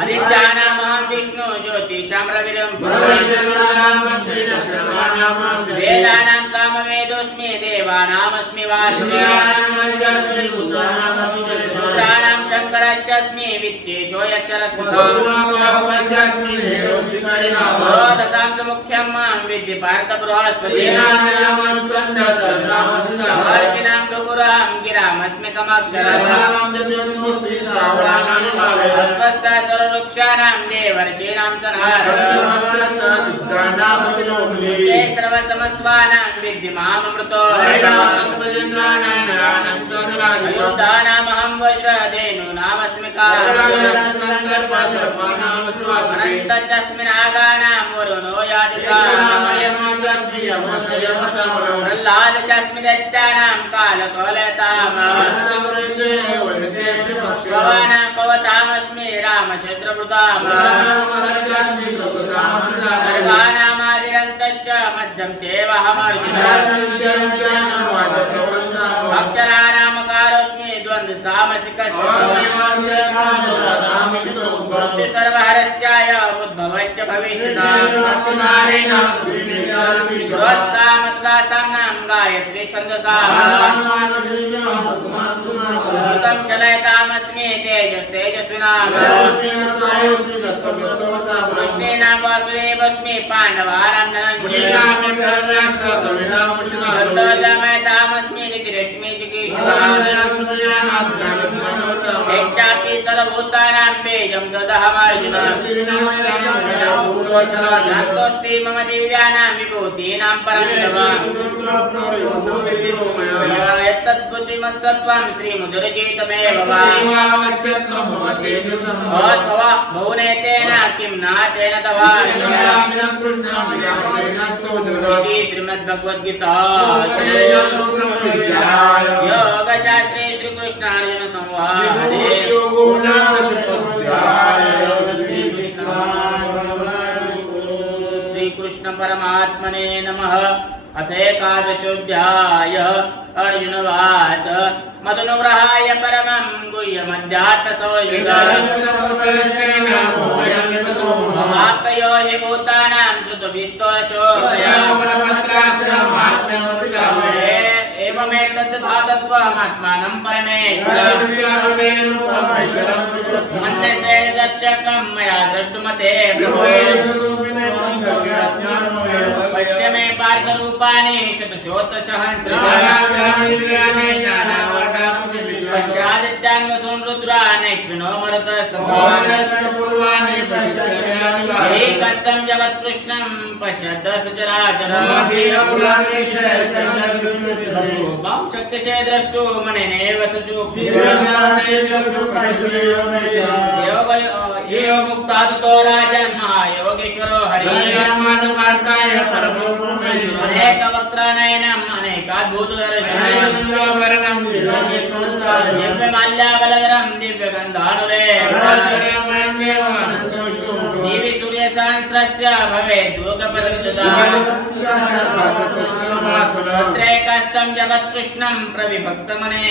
आदित्यानामहं विष्णु ज्योतिषां रविरं वेदानां सामवेदोऽस्मि देवानामस्मि वासुदेवः पुत्राणां शङ्करच्चास्मि वित्तेषो यक्षरक्षसां च मुख्यं मां विद्धि पार्थ बृहस्पति महर्षिणां भृगुरहं गिरामस्मि कमक्षरम् अस्वस्था सर्ववृक्षाणां देवर्षीणां च नारदे सर्वसमस्वानां विद्धि माममृतो अयोध्यानामहं वज्रधेनूनामस्मि अनन्तच्चस्मिन्नागानां वरुणो प्रह्लादच्चस्मि दैत्यानां कालकलयतामां पवतामस्मि रामशस्त्रभृताम् सर्गानामादिरन्तच्च मध्यं चैवाहमर्जुनः अक्षराणामकारोऽस्मि द्वन्द्वसामसिकस्य सर्वहरस्याय उद्भवश्च भविष्यताम् गायत्री छन्दसां चलयतामस्मि तेजस्तेजस्विनाम् कृष्णेनां वासुदेवस्मि पाण्डवानां धनञ्जयतामस्मि नितिरश्मि चिकीर्षिताम् चापि स सर्वभूतानां बीजं तदहमर्जुन ज्ञातोऽस्ति मम दिव्यानां विभूतीनां परं तव यत्तद्बुद्धिमत्सत्त्वं श्रीमुदुरचित मे भवा बहुनेतेन किं न तेन तव श्रीमद्भगवद्गीता योगशास्त्रे श्रीकृष्णार्जुन संवादे श्रीकृष्ण परमात्मने नमः। अथेकादशोऽध्यायः। अर्जुन उवाच मदनुग्रहाय परमं गुह्यमध्यात्मसौवाप्यो हि भूतानां श्रुतविस्तोषो एवमेतद्धा तत्त्वमात्मानं परमेश्वरं मन्यसे यदच्चक्रं मया द्रष्टुमते पश्य मे पार्थरूपाणि शतशोत्तसहस्राणि पश्चादित्यान् वसून् रुद्रानेक्विनो मरुतस्तथापूर्वाणि एकस्तं जगत्कृष्णं पश्यद् सचराचरं मां शक्यसे द्रष्टुमनेनैव मुक्ता ततो राजन् महायोगेश्वरो अनेकवक्त्रनयनम् अनेकाद्भुतदर्शनम् दिव्यमाल्याबलधरं दिव्यगन्धानुलेपनं दिवि सूर्यसहस्रस्य भवेद्योगपदकृतं जगत्कृष्णं प्रविभक्तमने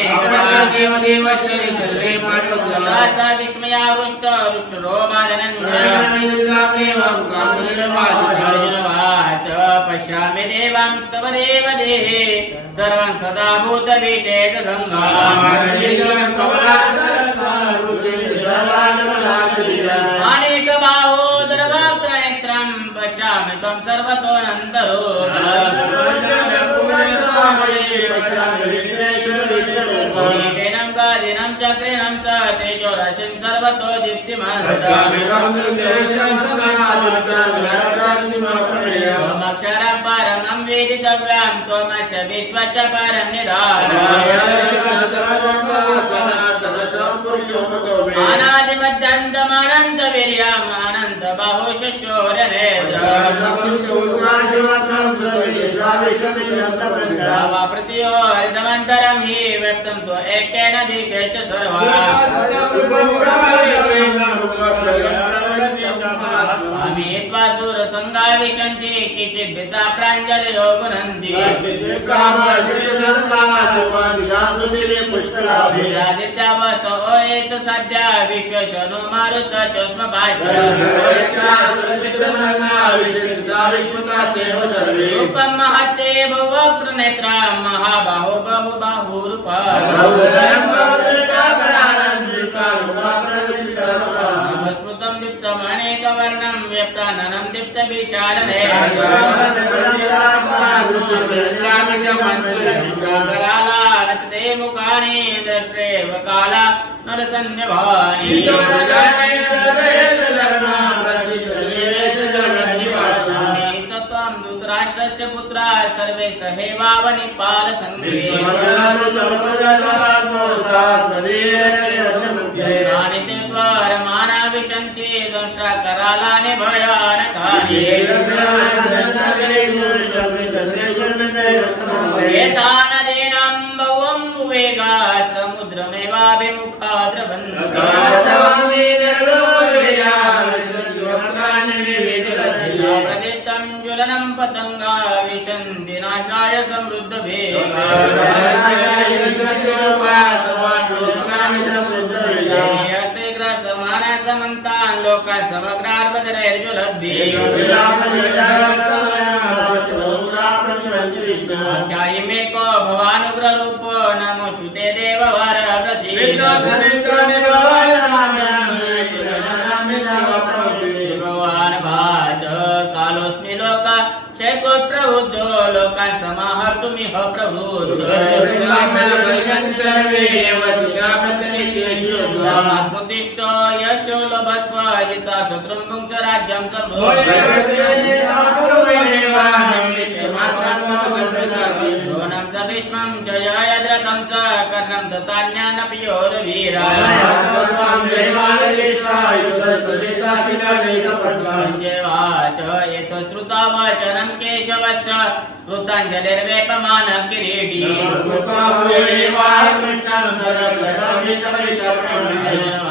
स विस्मयारुष्टरोमादनञ्जवाच पश्यामि देवांस्तव देवदेहे सर्वं सदा अनेकबाहोदरवक्त्रनेत्रं पश्यामि त्वं सर्वतोऽनन्तरो गादिनं चक्रिणं च तेजोराशिं सर्वतो दीप्तिमक्षरं परमं वेदितव्यं त्वमस्य विश्वच्च परं अनादिमध्यन्तमनन्तवीर्यम् अनन्तबाहुशस्योरनेवाप्रतियो हरितमन्तरं हि व्यक्तं त्व एकेन दिशे च सर्वामेत्वासुरसङ्गा विशन्ति केचिद्भिता प्राञ्जलयो गुणन्ति आदित्यावसो ये च सद्या विश्वेशनो मारुत च स्म रूपं महत्ते बहुवक्त्रनेत्रा महाबाहो बहुबाहुरूपा स्मृतं दीप्तमनेकवर्णं व्यक्ताननं दीप्तविशालने मुखानि दृष्टेव काला नरसन्यभानि धृतराष्ट्रस्य पुत्रा सर्वे सहेवावनिपालसन्ति द्वारमाना विशन्ति दंष्ट्राकरालानि भयानकानि एतानदीनां बहुं वेगा समुद्रमेवाभिमुखा प्रदीप्तं ज्वलनं पतङ्गा विशन्ति नाशाय समृद्धभेग्रसमानसमन्तान् लोका समग्रार्बदरैर्ज्वलद्भिर्ध्यायिमेको भवानुग्ररूपो नमोऽस्तुते देववर भगवान् वाच कालोऽस्मि लोका चैको प्रबुद्धो लोकान् समाहर्तुमिह प्रबुद्धो धर्मात्मुत्तिष्ठ यशो लभस्व जिता शत्रुं भुङ्क्ष राज्यं सम्भो द्रोणं च भीष्मं च जयद्रथं च कर्णं दत्तान्यानपि योधवीरा संजय वाच एत श्रुता वचनं केशवस्य कृताञ्जलिर्वेपमानः किरीटी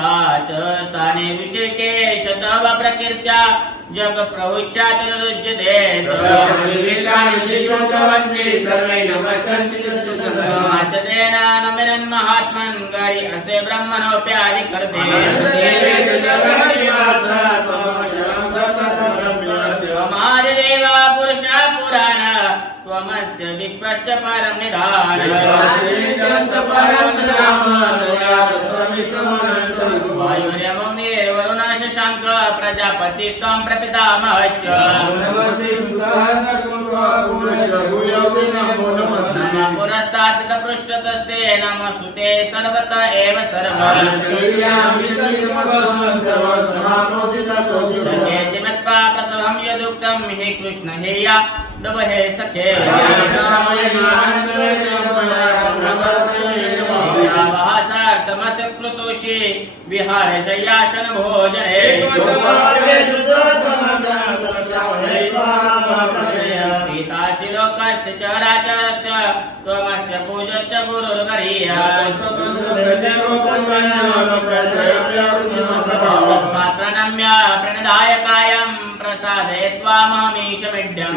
वाच स्थाने ऋषिकेश तव प्रकीर्त्या जग प्रहुष्यात् निरुज्यते वाचतेन नमिरन् महात्मन् गारि असे ब्रह्मणोऽप्यादि कर्ते त्वमादिदेव पुरुषः पुराण त्वमस्य विश्वस्य परं निधानम् वायुर्यमुग्निर्वरुणः शशाङ्क प्रजापतिस्त्वं प्रपितामहश्च पुरस्तात् पृष्ठतस्ते नमस्तुते सर्वत एव सर्वमत्वा प्रसवं यदुक्तं हि कृष्ण हे यादव हे सखे वासार्थमस्य कृतोषि विहारशय्यासन भोजने प्रीतासि लोकस्य चराचरस्य त्वमस्य पूज्यश्च गुरुर्गरीया तस्मात् प्रणम्य प्रणदाय कायं प्रसादयित्वा मामीशमिड्यम्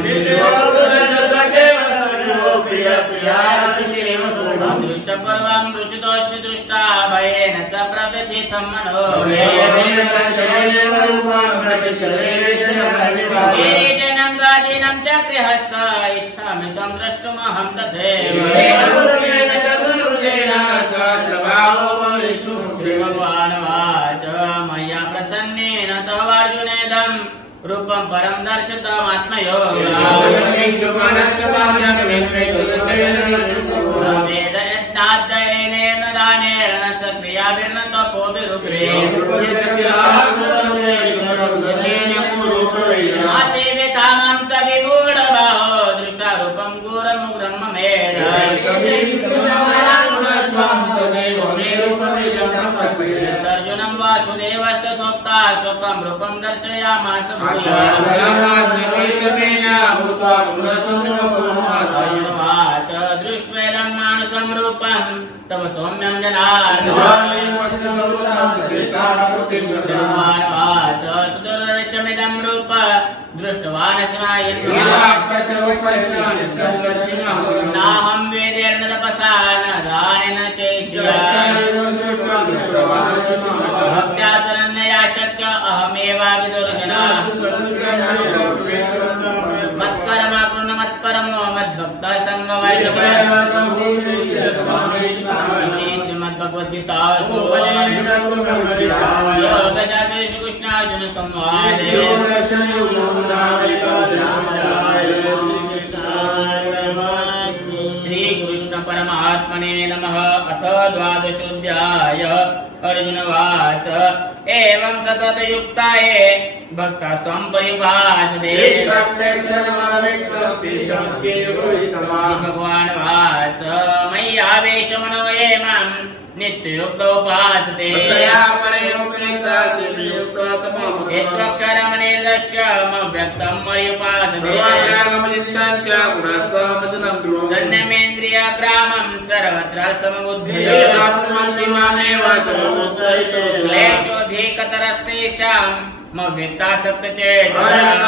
दृष्टपूर्वं रुचितोऽस्मि दृष्टा भयेन च प्रव्यथितं मनो किरीटिनं गादीनं चक्रहस्त इच्छामि तं द्रष्टुमहं तथैव भगवान् वाच मया प्रसन्नेन तवार्जुनेदं रूपं परं दर्शितमात्मयो वेद यज्ञाध्ययनेन दानेन च क्रियाभिर्न तपोभिरुग्रे आतिवितामां च विमूढभावो दृष्टारूपं घोरमुग्रं ममेध अर्जुनं वासुदेवस्तथोक्ता स्वकं रूपं दर्शयामास वाच दृष्ट्वेदं मानुषं रूपं तव सौम्यं जनार्दन वाच सुदर्शमिदं रूप दृष्टवानस्मायन् नाहं वेदेन तपसा न दानेन चैष्या भक्त्या त्वनन्यया शक्य अहमेवाविदुर्जना मत्कर्म कृण मत्परमो मद्भक्तः सङ्गवर्जितः श्रीमद्भगवद्गीतासु योगशास्त्रे श्रीकृष्णार्जुन संवादे श्रीकृष्ण परमात्मने नमः। अथ द्वादशोऽध्याय। अर्जुनवाच एवं सततयुक्ताये भक्तास्त्वं पर्युपासते। भगवान् वाच मयि आवेशमनो ये मां नित्ययुक्तो उपासते। यत्त्वक्षरमनिर्दश्य मव्यक्तं पर्युपासते। संयमेन्द्रियग्रामं सर्वत्र समबुद्धयो। क्लेशोऽधिकतरस्तेषां मव्यक्तासक्तचेतसाः।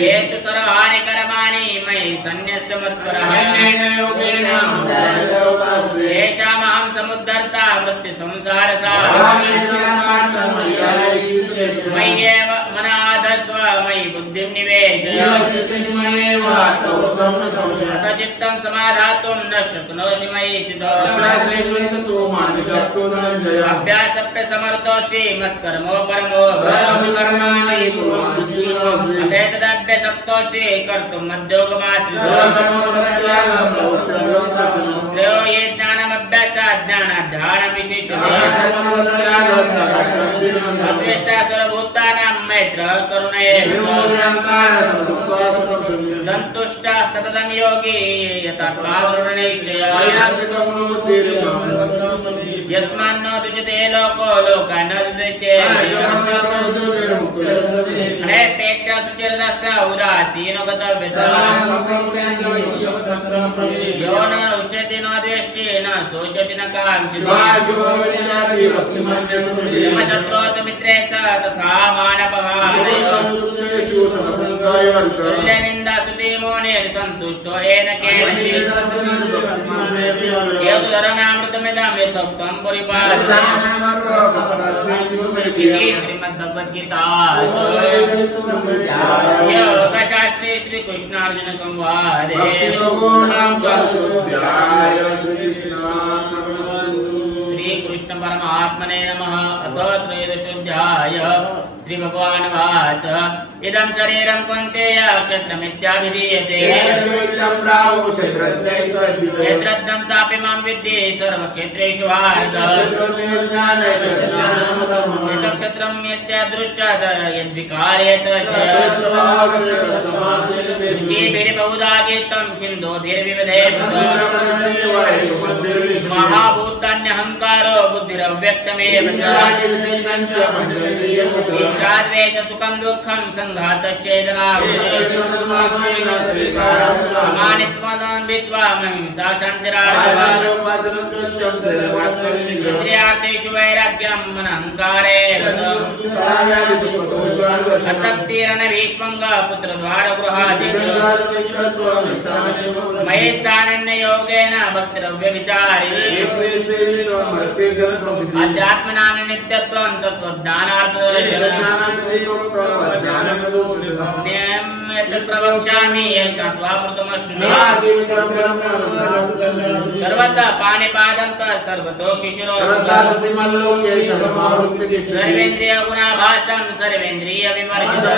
ये तु सर्वाणि कर्माणि मयि सन्न्यस्य मत्परः। येषामहं समुद्धर्ता मृत्युसंसारसागरः। मय्येव मनाधस्व मयि बुद्धिं निवेशय। चित्तं समाधातुं न शक्नोषि मयि स्थितो। अभ्यासप्यसमर्थोऽसि मत्कर्मो परमो तदभ्यसक्तोऽसि कर्तुं मद्योगमाश्रितो। श्रेयो ये ज्ञानमभ्यासात् ज्ञानाध्यान विशेषते अद्वेष्टा सर्वभूतानां मैत्र करुणैव संतुष्ट सततं योगी यथात्मा दृढनिश्चयः यस्मान्न तुजते लोको लोकान् तुजते अनेपेक्षा सुचिरदर्श उदासीनो गतव्यः यो न उच्यते न द्वेष्टि न शोचति न काङ्क्षति यमशत्रोत मित्रे च तथा मानवः तुल्यनिन्दा स्तुति मोनेन सन्तुष्टो येन केनचित् यो तु धर्मामृतमिदं यथोक्तं परिपालयति इति श्रीमद्भगवद्गीतासु योगशास्त्रे श्रीकृष्णार्जुन संवादे श्रीकृष्ण परमात्मने नमः। अथ त्रयोदशोऽध्याय। श्री भगवान् वाच इदं शरीरं कौन्तेय क्षेत्रमित्याभिधीयते क्षेत्रज्ञं चापि मां विद्धि सर्वक्षेत्रेषु भारत क्षेत्रं यच्चादृश्च यद्विकार्येत ऋषिभिर्बहुधा गीतं छिन्दोभिर्विविधे महाभूतान्यहङ्कारो बुद्धिरव्यक्तमेव च इच्छाद्वेष सुखं दुःखं सङ्घातश्चेदनामानित्वं विद्वा महिंसा शान्तिरार्थिन्द्रियार्थेषु वैराग्यं मनहङ्कारेव असक्तिरनभीष्मङ्ग पुत्रद्वारगृहादिषु मयेच्छानन्ययोगेन भक्तिरव्यभिचारिणी अध्यात्मनाम नित्यत्वं तत्त्वज्ञानार्थदर्शनम् प्रवक्ष्यामि सर्वतः पाणिपादं सर्वतो शिशिरो सर्वेन्द्रिय गुणाभासं सर्वेन्द्रिय विमर्जितं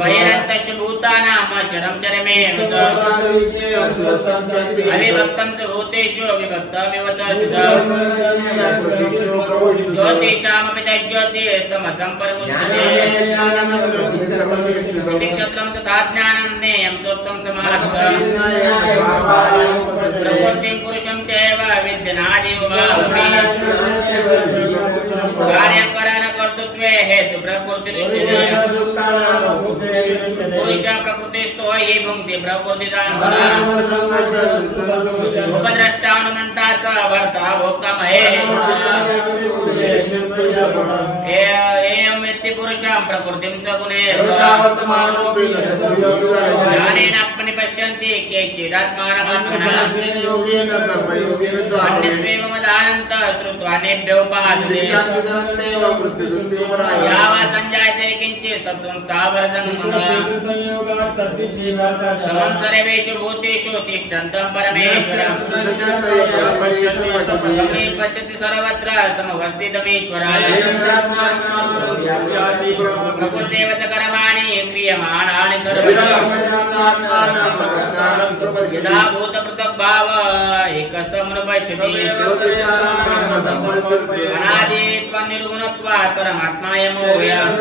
बहिरन्तश्च भूतानां अचरं चरमेव अविभक्तं च भूतेषु विभक्तमिव च स्थितम् ज्योतिषामपि तज्ज्योतिस्तमसं परमुच्यते क्षत्रं तथा ज्ञानं ज्ञेयं चोक्तं समासतः प्रकृतिं पुरुषं चैव विद्यनादिवभावपि कार्यकरणकर्तृत्वे हेतु प्रकृतिरुच्यते पुरुषः प्रकृतिस्थो हि भुङ्क्ति प्रकृतिजान् उपद्रष्टानुमन्ता च भर्ता भोक्ता एवं वेत्ति पुरुषं प्रकृतिं च गुणेषु ज्ञानेनात्मनि पश्यन्ति केचिदात्मानमात्मनः अन्यत्वेवमदानन्तः श्रुत्वा नेभ्योपासते यावा सञ्जायते किञ्चित् सत्त्वं स्थावरजङ्गमः समं सर्वेषु भूतेषु तिष्ठन्तं परमेश्वरं पश्यति सर्वत्र समवस्थितमीश्वरः प्रकृतेवत कर्माणि क्रियमाणानि सर्वदा यदा भूतपृथग्भाव एकस्तमनुपश्यति अनादित्वं निर्गुणत्वात् परमात्मायमोऽयम्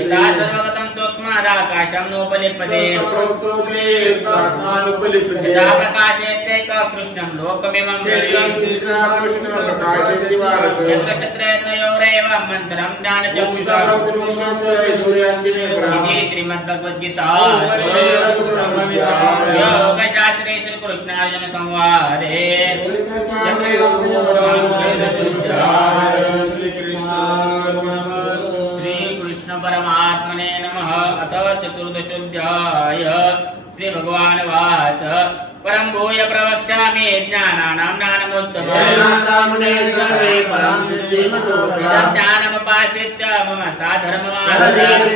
यथा सर्वगतं सूक्ष्मादाकाशं नोपलिप्यते यथा प्रकाशयत्येक कृष्णं लोकमिमं शत्रशत्रयोरेव मन्त्रं ज्ञानचक्षुषा इति श्रीमद्भगवद्गीता योगशास्त्रे श्रीकृष्णार्जुन संवादे श्रीकृष्ण परमात्मने नमः। अथ चतुर्दशोऽध्याय। श्री भगवान् वाच परं भूय प्रवक्ष्यामि ज्ञानानां ज्ञानमुत्तमम् ज्ञानमुपाश्रित्य मम साधर्ममाचरेत्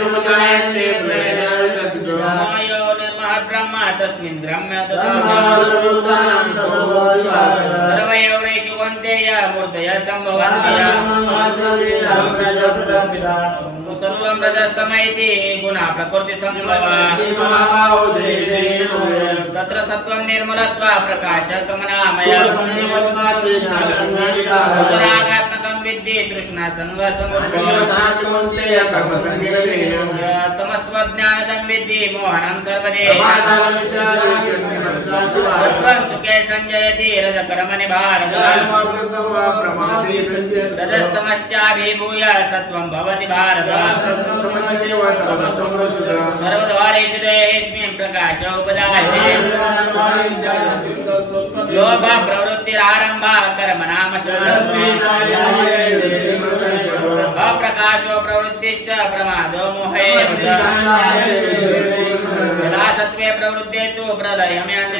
यो निर्महद्ब्रह्म तस्मिन् ब्रह्म सर्वयोनिषु कौन्तेय मूर्तयः सम्भवन्ति सर्वं रजस्तमैति गुणा प्रकृति संभवा तत्र सत्वं निर्मलत्वा प्रकाशकमनामय रागात्मकं विद्धि तृष्णा संग तमस्वज्ञानदं विद्धि मोहनं सर्वदेव सत्वं सुखे संजयति रजकर्मणि भारत रजस्तमश्चाभिभूय सत्वं भवति भारत सर्वद्वारेषु देहेऽस्मिन् प्रकाश उपजायते लोभ प्रवृत्तिरारम्भः कर्मणाम अप्रकाशो प्रवृत्तिश्च प्रमादो मोहे यदा सत्त्वे प्रवृत्ते तु प्रलयं यान्ति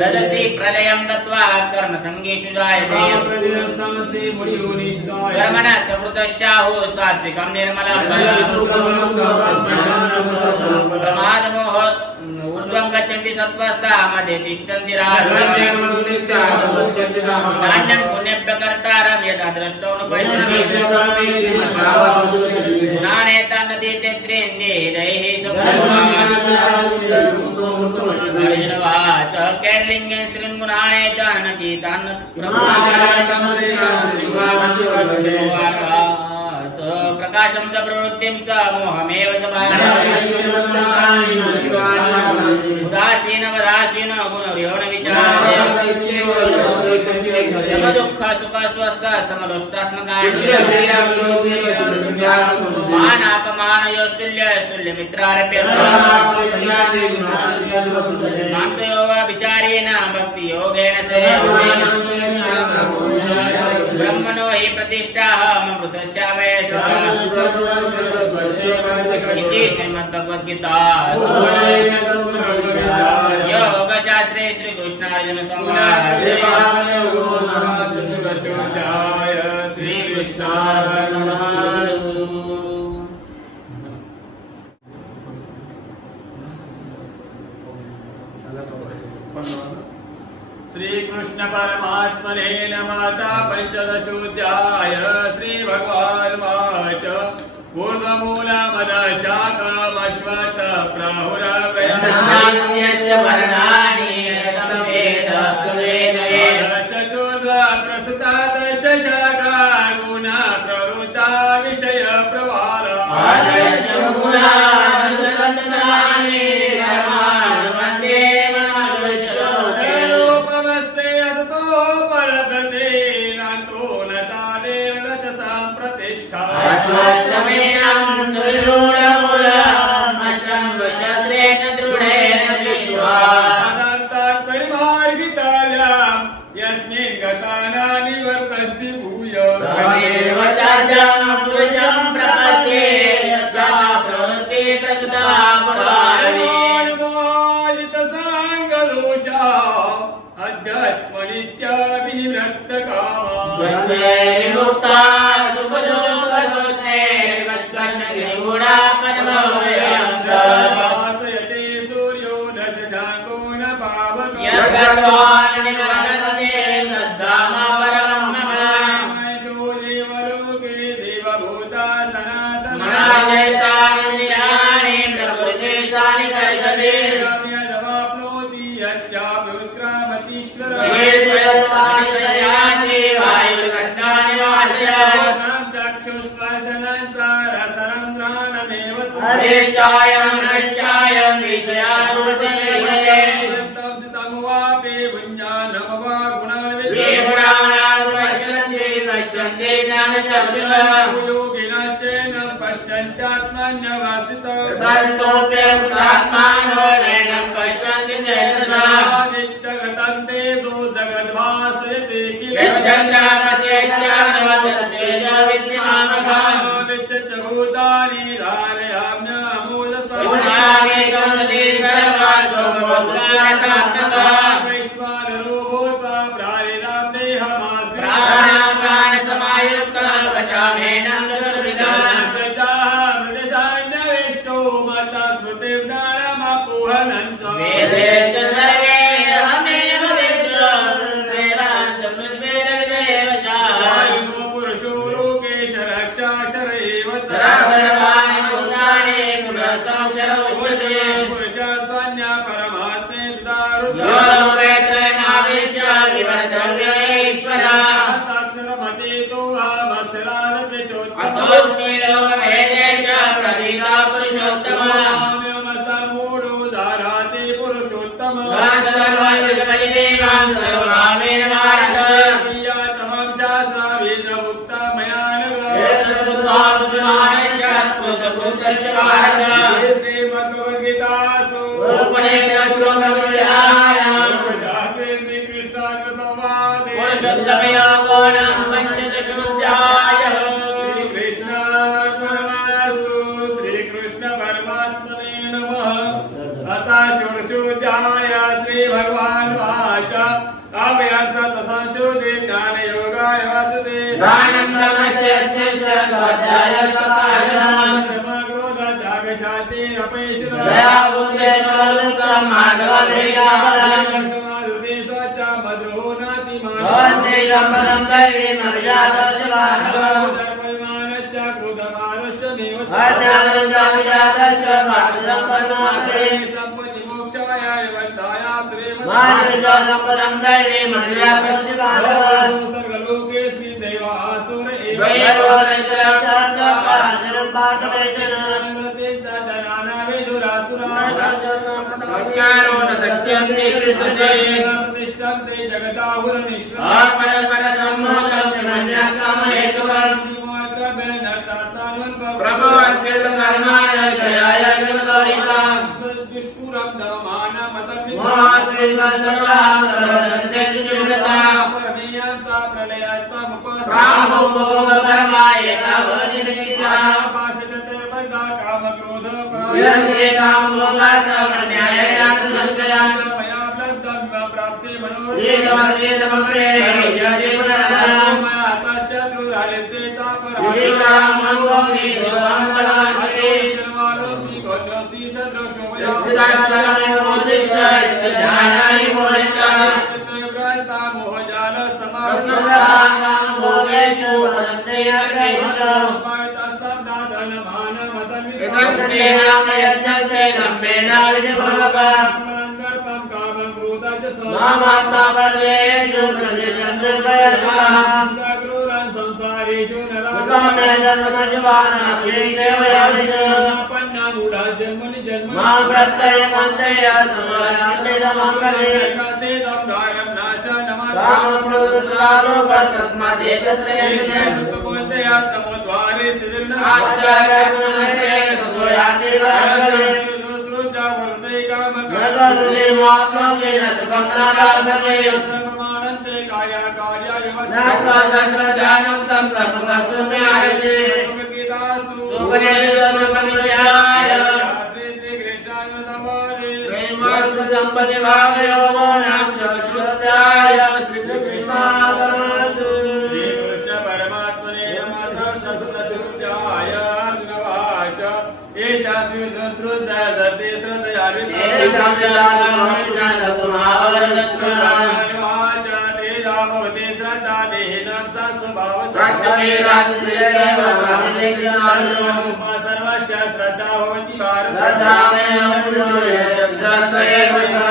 ददसि प्रलयं गत्वा कर्मसङ्गेषु जायते कर्मणः सकृतश्चाहुः सात्विकं निर्मलं प्रमादमोह ऊर्ध्वं गच्छन्ति सत्त्वस्था मध्ये तिष्ठन्ति सान्यं पुण्यप्यकर्तारं यदा द्रष्टो न पश्यन्ति गुणानेतान्नतीतेत्रेन्द्रिये दैः अर्जुनवाच कैर्लिङ्गे स्त्रीन् गुणानेतान्नतीतान् प्रकाशं च प्रवृत्तिं च मोहमेव च उदासीन गुणर्यो न विचारते समदुःख सुख स्वस्थ समलोष्टास्मकान्यस्तुल्यमित्रारभ्य विचारेण भक्ति योगेन ब्रह्मणो हि प्रतिष्ठाः अमृतस्यामय इति श्रीमद्भगवद्गीता योगशास्त्रे श्रीकृष्णार्जुन संवादे श्रीकृष्णार्पणमस्तु। श्रीकृष्ण परमात्मने नमः। पंचदशोऽध्याय श्री भगवान् वाच ऊर्ध्वमूलमदशाकमश्वत् प्राहुरव्ययस्य वर्णानि प्रसुता दशशाखा गुणा प्रवृत्ता विषय प्रवाला द्रव्येश्वर अक्षरमतीतो अक्षरादपि चोत्तमः अतोऽस्मि लोकभेदे च प्रतीता पुरुषोत्तमः सम्मूढो धाराते पुरुषोत्तमः सर्वजगदेवां सर्वभावेन भारत तमं शास्त्रावेदमुक्ता मया नघ एतद्वार्जुनानश्चात्कृतकृतश्च भारत श्रीमद्भगवद्गीतासु उपनिषदश्लोकविहाय शास्त्रे श्रीकृष्णार्जुनसंवादे पुरुषोत्तमयोगो नाम पञ्चदशोऽध्यायः श्रीकृष्णार्पणमस्तु श्रीकृष्ण परमात्मने नमः अथ षोडशोऽध्याय श्रीभगवानुवाच अभ्यासतसंशोधे ज्ञानयोगाय वासुदे दानं दमस्य यज्ञस्य स्वाध्यायस्तपायनः क्रोधत्यागशान्तिरपैशुनः दया बुद्धेन लोकं माधवप्रियावरणं मद्रो नाति भवन्ति सम्पदं दैवीम् अभिजातस्य माधवः धर्ममानश्च क्रोधमानुष्यमेव अज्ञानं जातस्य मातसम्पन्नमासे सम्पत्ति मोक्षाय निबन्धाय श्रीमद् मानसिक सम्पदं दैवीम् अभिजातस्य माधवः सर्वलोकेऽस्मिन् दैवासुर एव विचारो न सत्यं ते श्रुतते प्रतिष्ठन्ते जगदाहुरनिश्वरः परस्परसम्मोहनं त्रिमन्यकामहेतुकम् प्रभो अत्यन्तकर्माय शयाय जगदोहिताम् दुष्पुरं दममानमतमिति मातृसंसर्गाः प्रवर्तन्ते सुचिव्रताः परमेयं सा प्रलयात्तमुपासना रामोपभोगकर्माय यथा भवति नित्याः पाशशतैर्बन्धा कामक्रोध विरन्ते कामोगार्थमन्याययार्थसञ्चयान् मया लब्धं प्राप्स्ये मनोरथं वेदमवेदमप्रेयशेषदेवनरः मया तशत्रुरालस्य तापरा विश्वरामोगोगीश्वरामपराश्री जन्मालोऽस्मि गोत्रोऽस्ति सदृशो मया यस्याश्रमेवोद्दिश्य ध्यानाय मोहितः चित्तभ्रान्ता मोहजालसमावृता तस्सदाकामभोगेषु पतन्ते नरकेषु च यथार्थेनाम यज्ञस्ते दम्भेनाविधिपूर्वकम् ब्रह्मणन्दर्पं कामक्रोधं च मामात्मा परदेषु प्रतिष्ठन्ते क्रूरं संसारेषु पन्नामूढा जन्मनि जन्म मां प्रत्ययमन्ते सेदं धारं नाश तस्मादेतत्रयन्तया तमोद्वारे सिविर्न आचार्यमनसे ततो याति वरसि सुसृजावर्ते नरसुलिमात्मकेन सुखं न प्राप्तते प्रमाणन्ते काया कार्याय नात्वा सहस्रजानं तं कर्मकर्तुमेहायते भगवद्गीतासु उपनिषदुपनिषदाय श्रीकृष्णाय प्रेमास्म सम्पति भावयोगो नाम सर्वशोध्याय श्रीकृष्णार्पणमस्तु श्रीकृष्ण परमात्मने नमः सप्तदशोऽध्याय अर्जुनवाच एषा श्रुतसृते श्रुतयामि तेषां जलामहर्षां सत्त्वमावरदस्मृताम् त्रेधा भवति श्रद्धा देहिनां सा स्वभावः सत्यमेवातिशयेव भावसेनार्जुनो सर्वस्य श्रद्धा भवति भारत श्रद्धामेव पुरुषो यच्चन्द्रस्य एव सः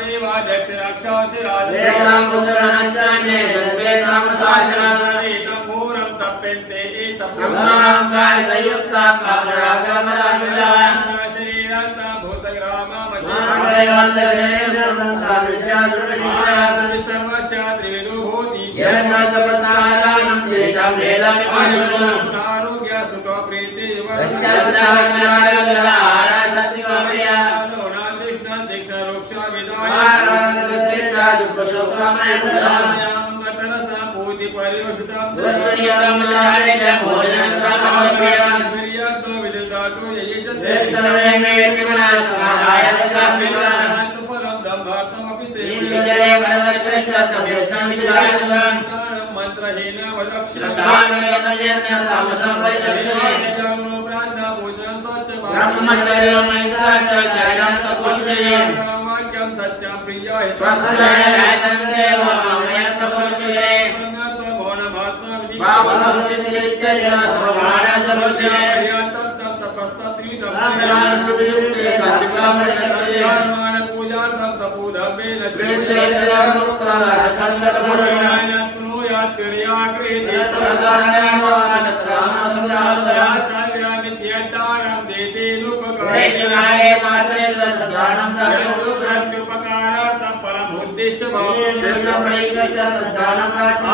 देवाध्यक्ष रक्षांसि राधे तेषां पुत्रनञ्चान्ये दन्ते कामशासनम् एतं घोरं तप्यन्ते एतं ब्रह्माङ्गाय संयुक्ता कामरागमरागजा शरीरान्तं भूतग्राममध्येषु सर्वस्य त्रिविधो भवति यन्नतपदानं तेषां वेदानि पाशुनो आरोग्य सुख प्रीति यस्यास्तावन्नारगजाहारसत्त्वप्रिया मंत्रहीन ब्रह्मचर्यमहिंसा च शरणं तपोचितये वाक्यं सत्यं प्रियाय ब्रह्मचर्य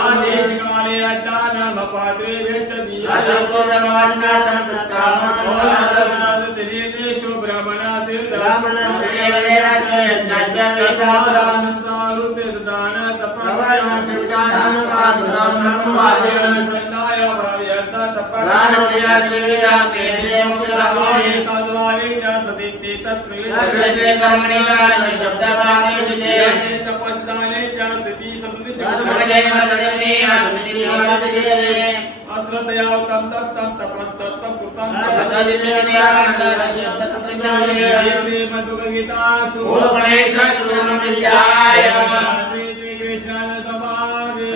आदेशकाले अदानमपात्रे वेचति निर्देशो ब्राह्मणातिर्दारूपे दान तपस्दाने च सती अश्रद्धया तम तप्तं तपस्तप्तं कृतं श्रीमद्भगवद्गीतासु श्री कृष्ण समाधि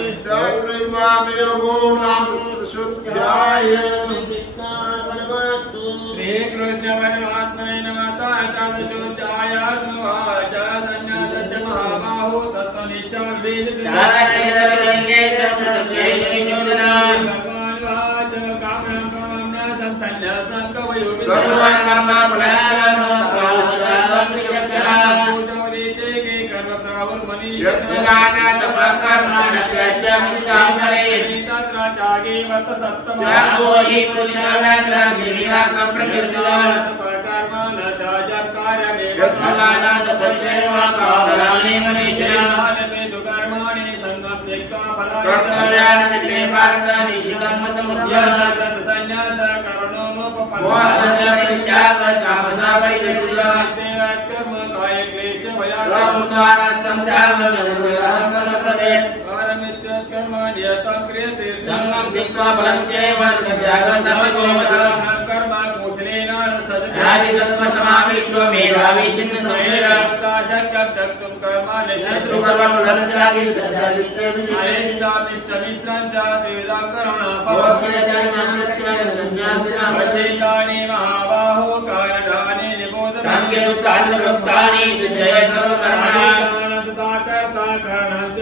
श्री कृष्ण परमात्मने नमः एकादशोऽध्याय अनुवाच संन्यासश्च महाबाहो तत्त्वनिष्ठा भगवान् वाच कामं प्रमन्यासं संन्यासं कवयो कर्म प्राहुर्मणि तत्र त्यागे वर्त सत्तमा कर्माणि संगम त्यक्त्वा संन्यास कर्म काय क्लेश कर्म क्रियते कर्म कौशलेन शक्यं कर्माणि अनिष्टमिश्रं च त्रिविधं करुणाफलचैतानि महाबाहो कारणानि निबोधनानि कर्ता कारणं च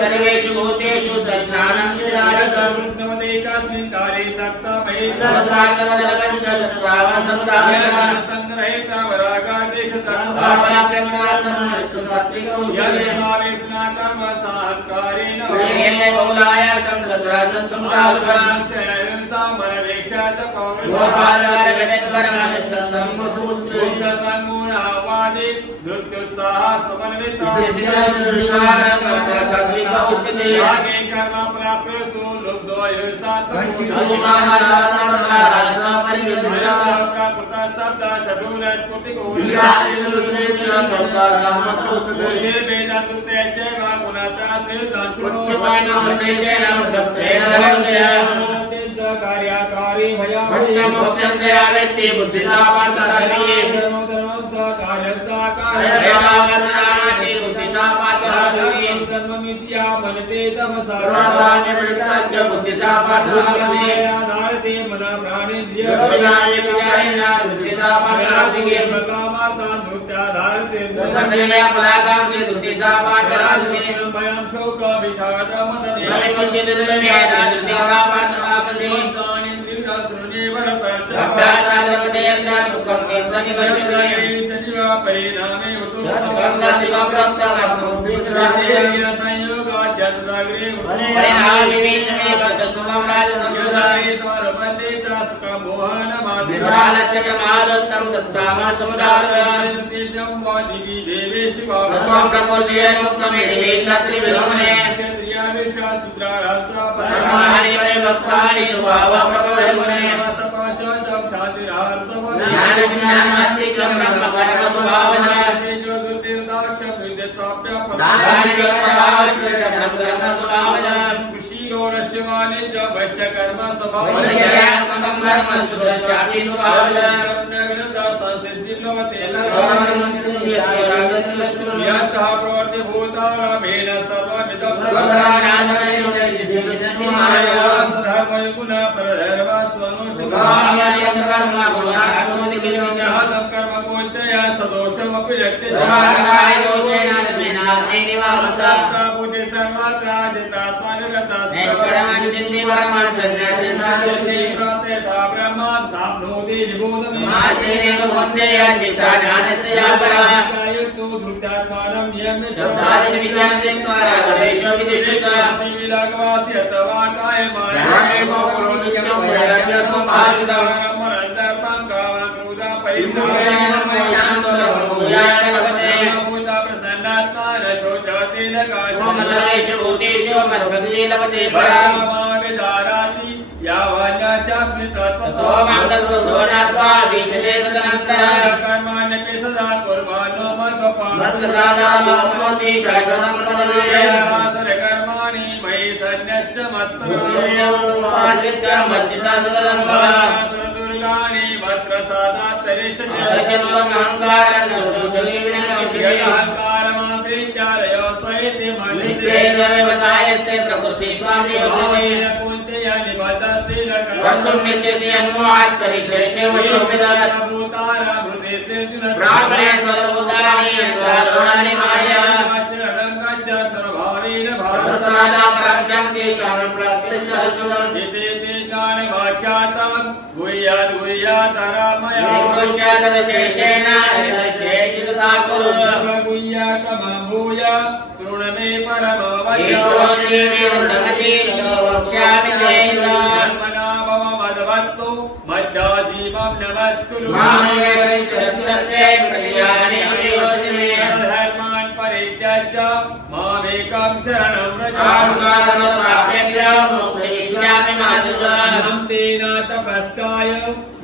सर्वेषु भूतेषु तज्ज्ञानं विराजतं कृष्णवदेकस्मिन् कार्ये सक्ता कार्याकारी धर्ममित्या मनते तमसाधारते मन प्राणेन्द्रिय भयं शोक विषाद परिणामे कृषि गौरस्यमाने च वैश्य कर्म स्वभाव कर्मस्तु पश्यामि सुभाषम् यतः प्रवर्ति भूतानामेन सर्वमिदं धर्मयुगुणः परधर्मस्वनुष्ठितः कर्म कौन्तेय सदोषमपि बुद्धि सर्वत्र जितात्मा ब्रह्मात्माप्नोति निबोधमे आसेनेव भवन्तेय निष्ठा ज्ञानस्य या परा कायतो धृत्यात्मानं यम्य शब्दादि विचारयित्वा रागदेशो विदिश्यते विलागवासि अथवा कायमाय ज्ञानेव पुरोनित्यं वैराग्यं संभाषितं मरन्तर्पं कामं क्रोधं परिपूर्णेन भूता प्रसन्नात्मा न शोचते न मम सर्वेषु भूतेषु मद्भक्ति लभते परामाविदाराति यावन्याचास्मि तत्त्वतो मां तद्वोनात्मा विशते तदनन्तरं कर्माण्यपि सदा कुर्वाणो मत्प्रसादामप्नोति शाश्वतं मद्वपासर कर्माणि मयि सन्न्यस्य मत्प्रसादामच्चित्ता सततं भव दुर्गाणि मत्प्रसादात् तरिष्यति अहङ्कारं सुषुप्ति विनाशिते अहङ्कारमाश्रित्यालयो सैति मनसि ईश्वरमेवतायस्ते प्रकृतिस्वामी योजने कर्तुं निश्चयन्मोहात् परिशस्य वशोभिदत् ब्राह्मणे सर्वभूतानि यन्त्रारोणानि माया प्रसादापरं शान्ति कामं प्राप्तिश्च अर्जुनम् शेषेण शेषितथा कुरु शृणुमे परमवचः ईश्वरी मे दृढमति वक्ष्यामि ते मद्वत्तु मद्दाजीवं नमस्कुरु मामेव शैशवत्ते प्रियाणि अभियोजिमे धर्मान् परित्यज्य मामेकं शरणं व्रज आत्मासमप्राप्य मोक्षयिष्यामि मा शुचः तेन तपस्काय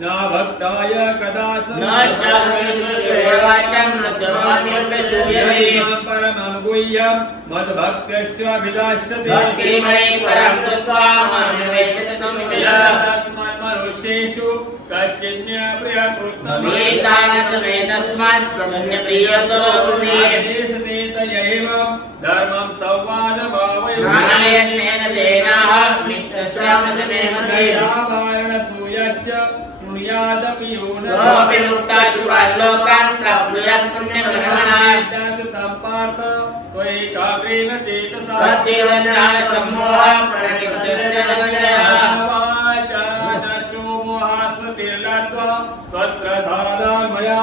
न भक्ताय कदाचन न चास्मिन् न च माम्यं सूयते परमं गुह्यं मद्भक्त्यश्चाभिलाष्यते भक्तिमयि परं कृत्वा मां निवेशयति संशयः तस्मात् मनुष्येषु कच्चिन्य प्रियकृतं एतानच मे तस्मात् अन्यप्रियतरो भूमि धर्मं संवादभावयो ज्ञानेन तेनाः मित्रस्यामृतमे मध्ये वारणसूयश्च शृणुयादपि यो न सोऽपि मुक्ता शुभान् लोकान् प्राप्नुयात् पुण्यकर्मणा तं पार्थ त्वैकाग्रेण चेतसा तस्यैव ज्ञानसम्मोहः प्रणिष्ठस्य त्वत्प्रसादान् मया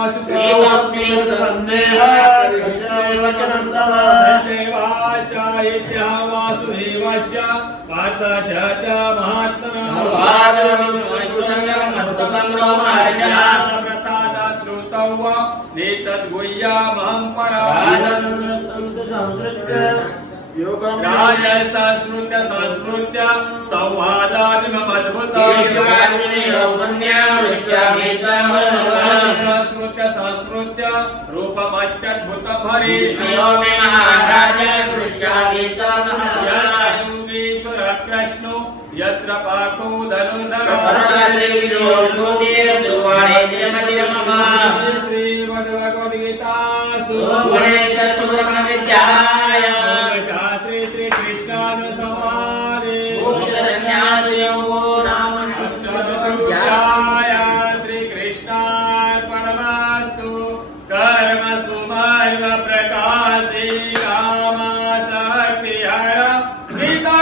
एतस्मिन् सन्देहः परिश्रमवचनं तव सत्यवाचा वासुदेवस्य पार्थस्य च महात्मनः प्रसादात् श्रुतौ वा नेतद्गुह्यामहं परा संस्कृत्य संस्कृत्य रूपमत्यद्भुतं हरीश्वरेश्वर कृष्णो यत्र पार्थो श्रीमद्भगवद्गीतासु शास्त्रे श्रीकृष्णानुसंवादे अष्टादशोऽध्याय श्रीकृष्णार्पणमस्तु कर्म सुमर्म प्रकाशे कामासक्तिहर हितकामासक्तिहरा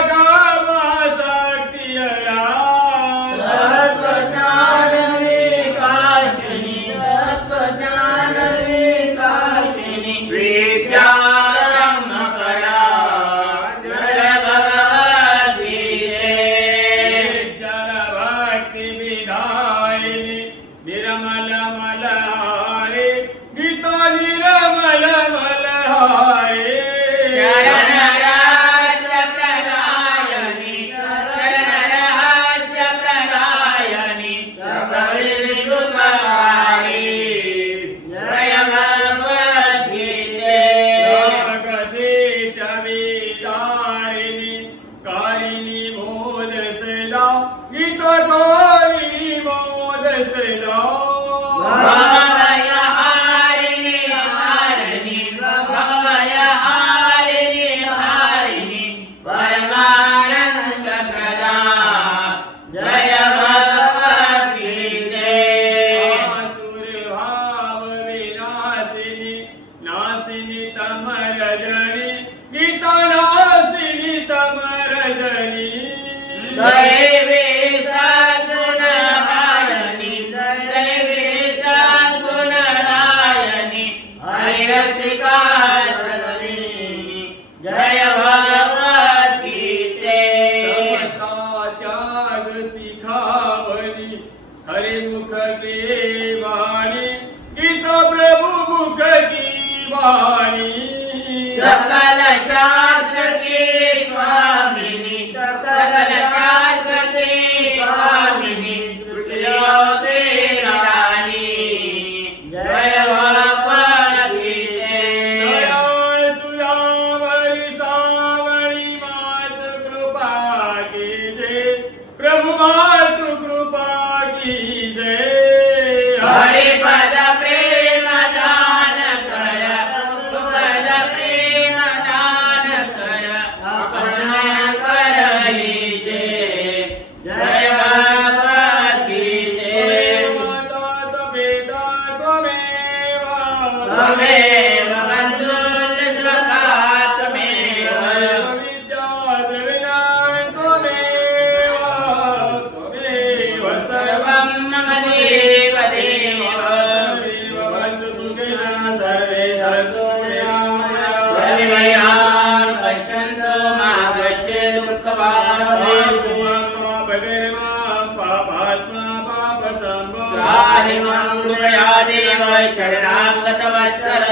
सदा भवय हारिणी हारिणी भवय हारिणी हारिणी परमानंद प्रदा जय भगवद्गीते आसुर भाव विनाशिनी नाशिनी तमरजनी गीता नाशिनी तमरजनी दैवी सद्गुण रायणी दैवी सद्गुण रायणी हरिरसिका सदनी जय भगवद्गीते समता त्याग सिखावनी हरि मुख की वाणी गीता प्रभु मुख की वाणी सकल शास्त्र की स्वामिनी सकल शास्त्र की स्वामिनी श्रुतियों की रानी जय भगवद्गीते दया सुधामणि सावणी मात कृपा कीजे प्रभु मात कृपा कीजे हरिपद प्रेम दान कर पद प्रेम दान कर अपन कर लीजे जय भगवद्गीते माता पिता त्वमेव त्वमेव बन्धुश्च सखा त्वमेव विद्या द्रविणां त्वमेव त्वमेव सर्वं मम देव देव सर्वे भवन्तु सुखिनः सर्वे सन्तु निरामयाः सर्वे भयान् पश्यन्तु मा कश्चित् दुःखभाग् त्राहि मां कृपया देव शरणागतवत्सल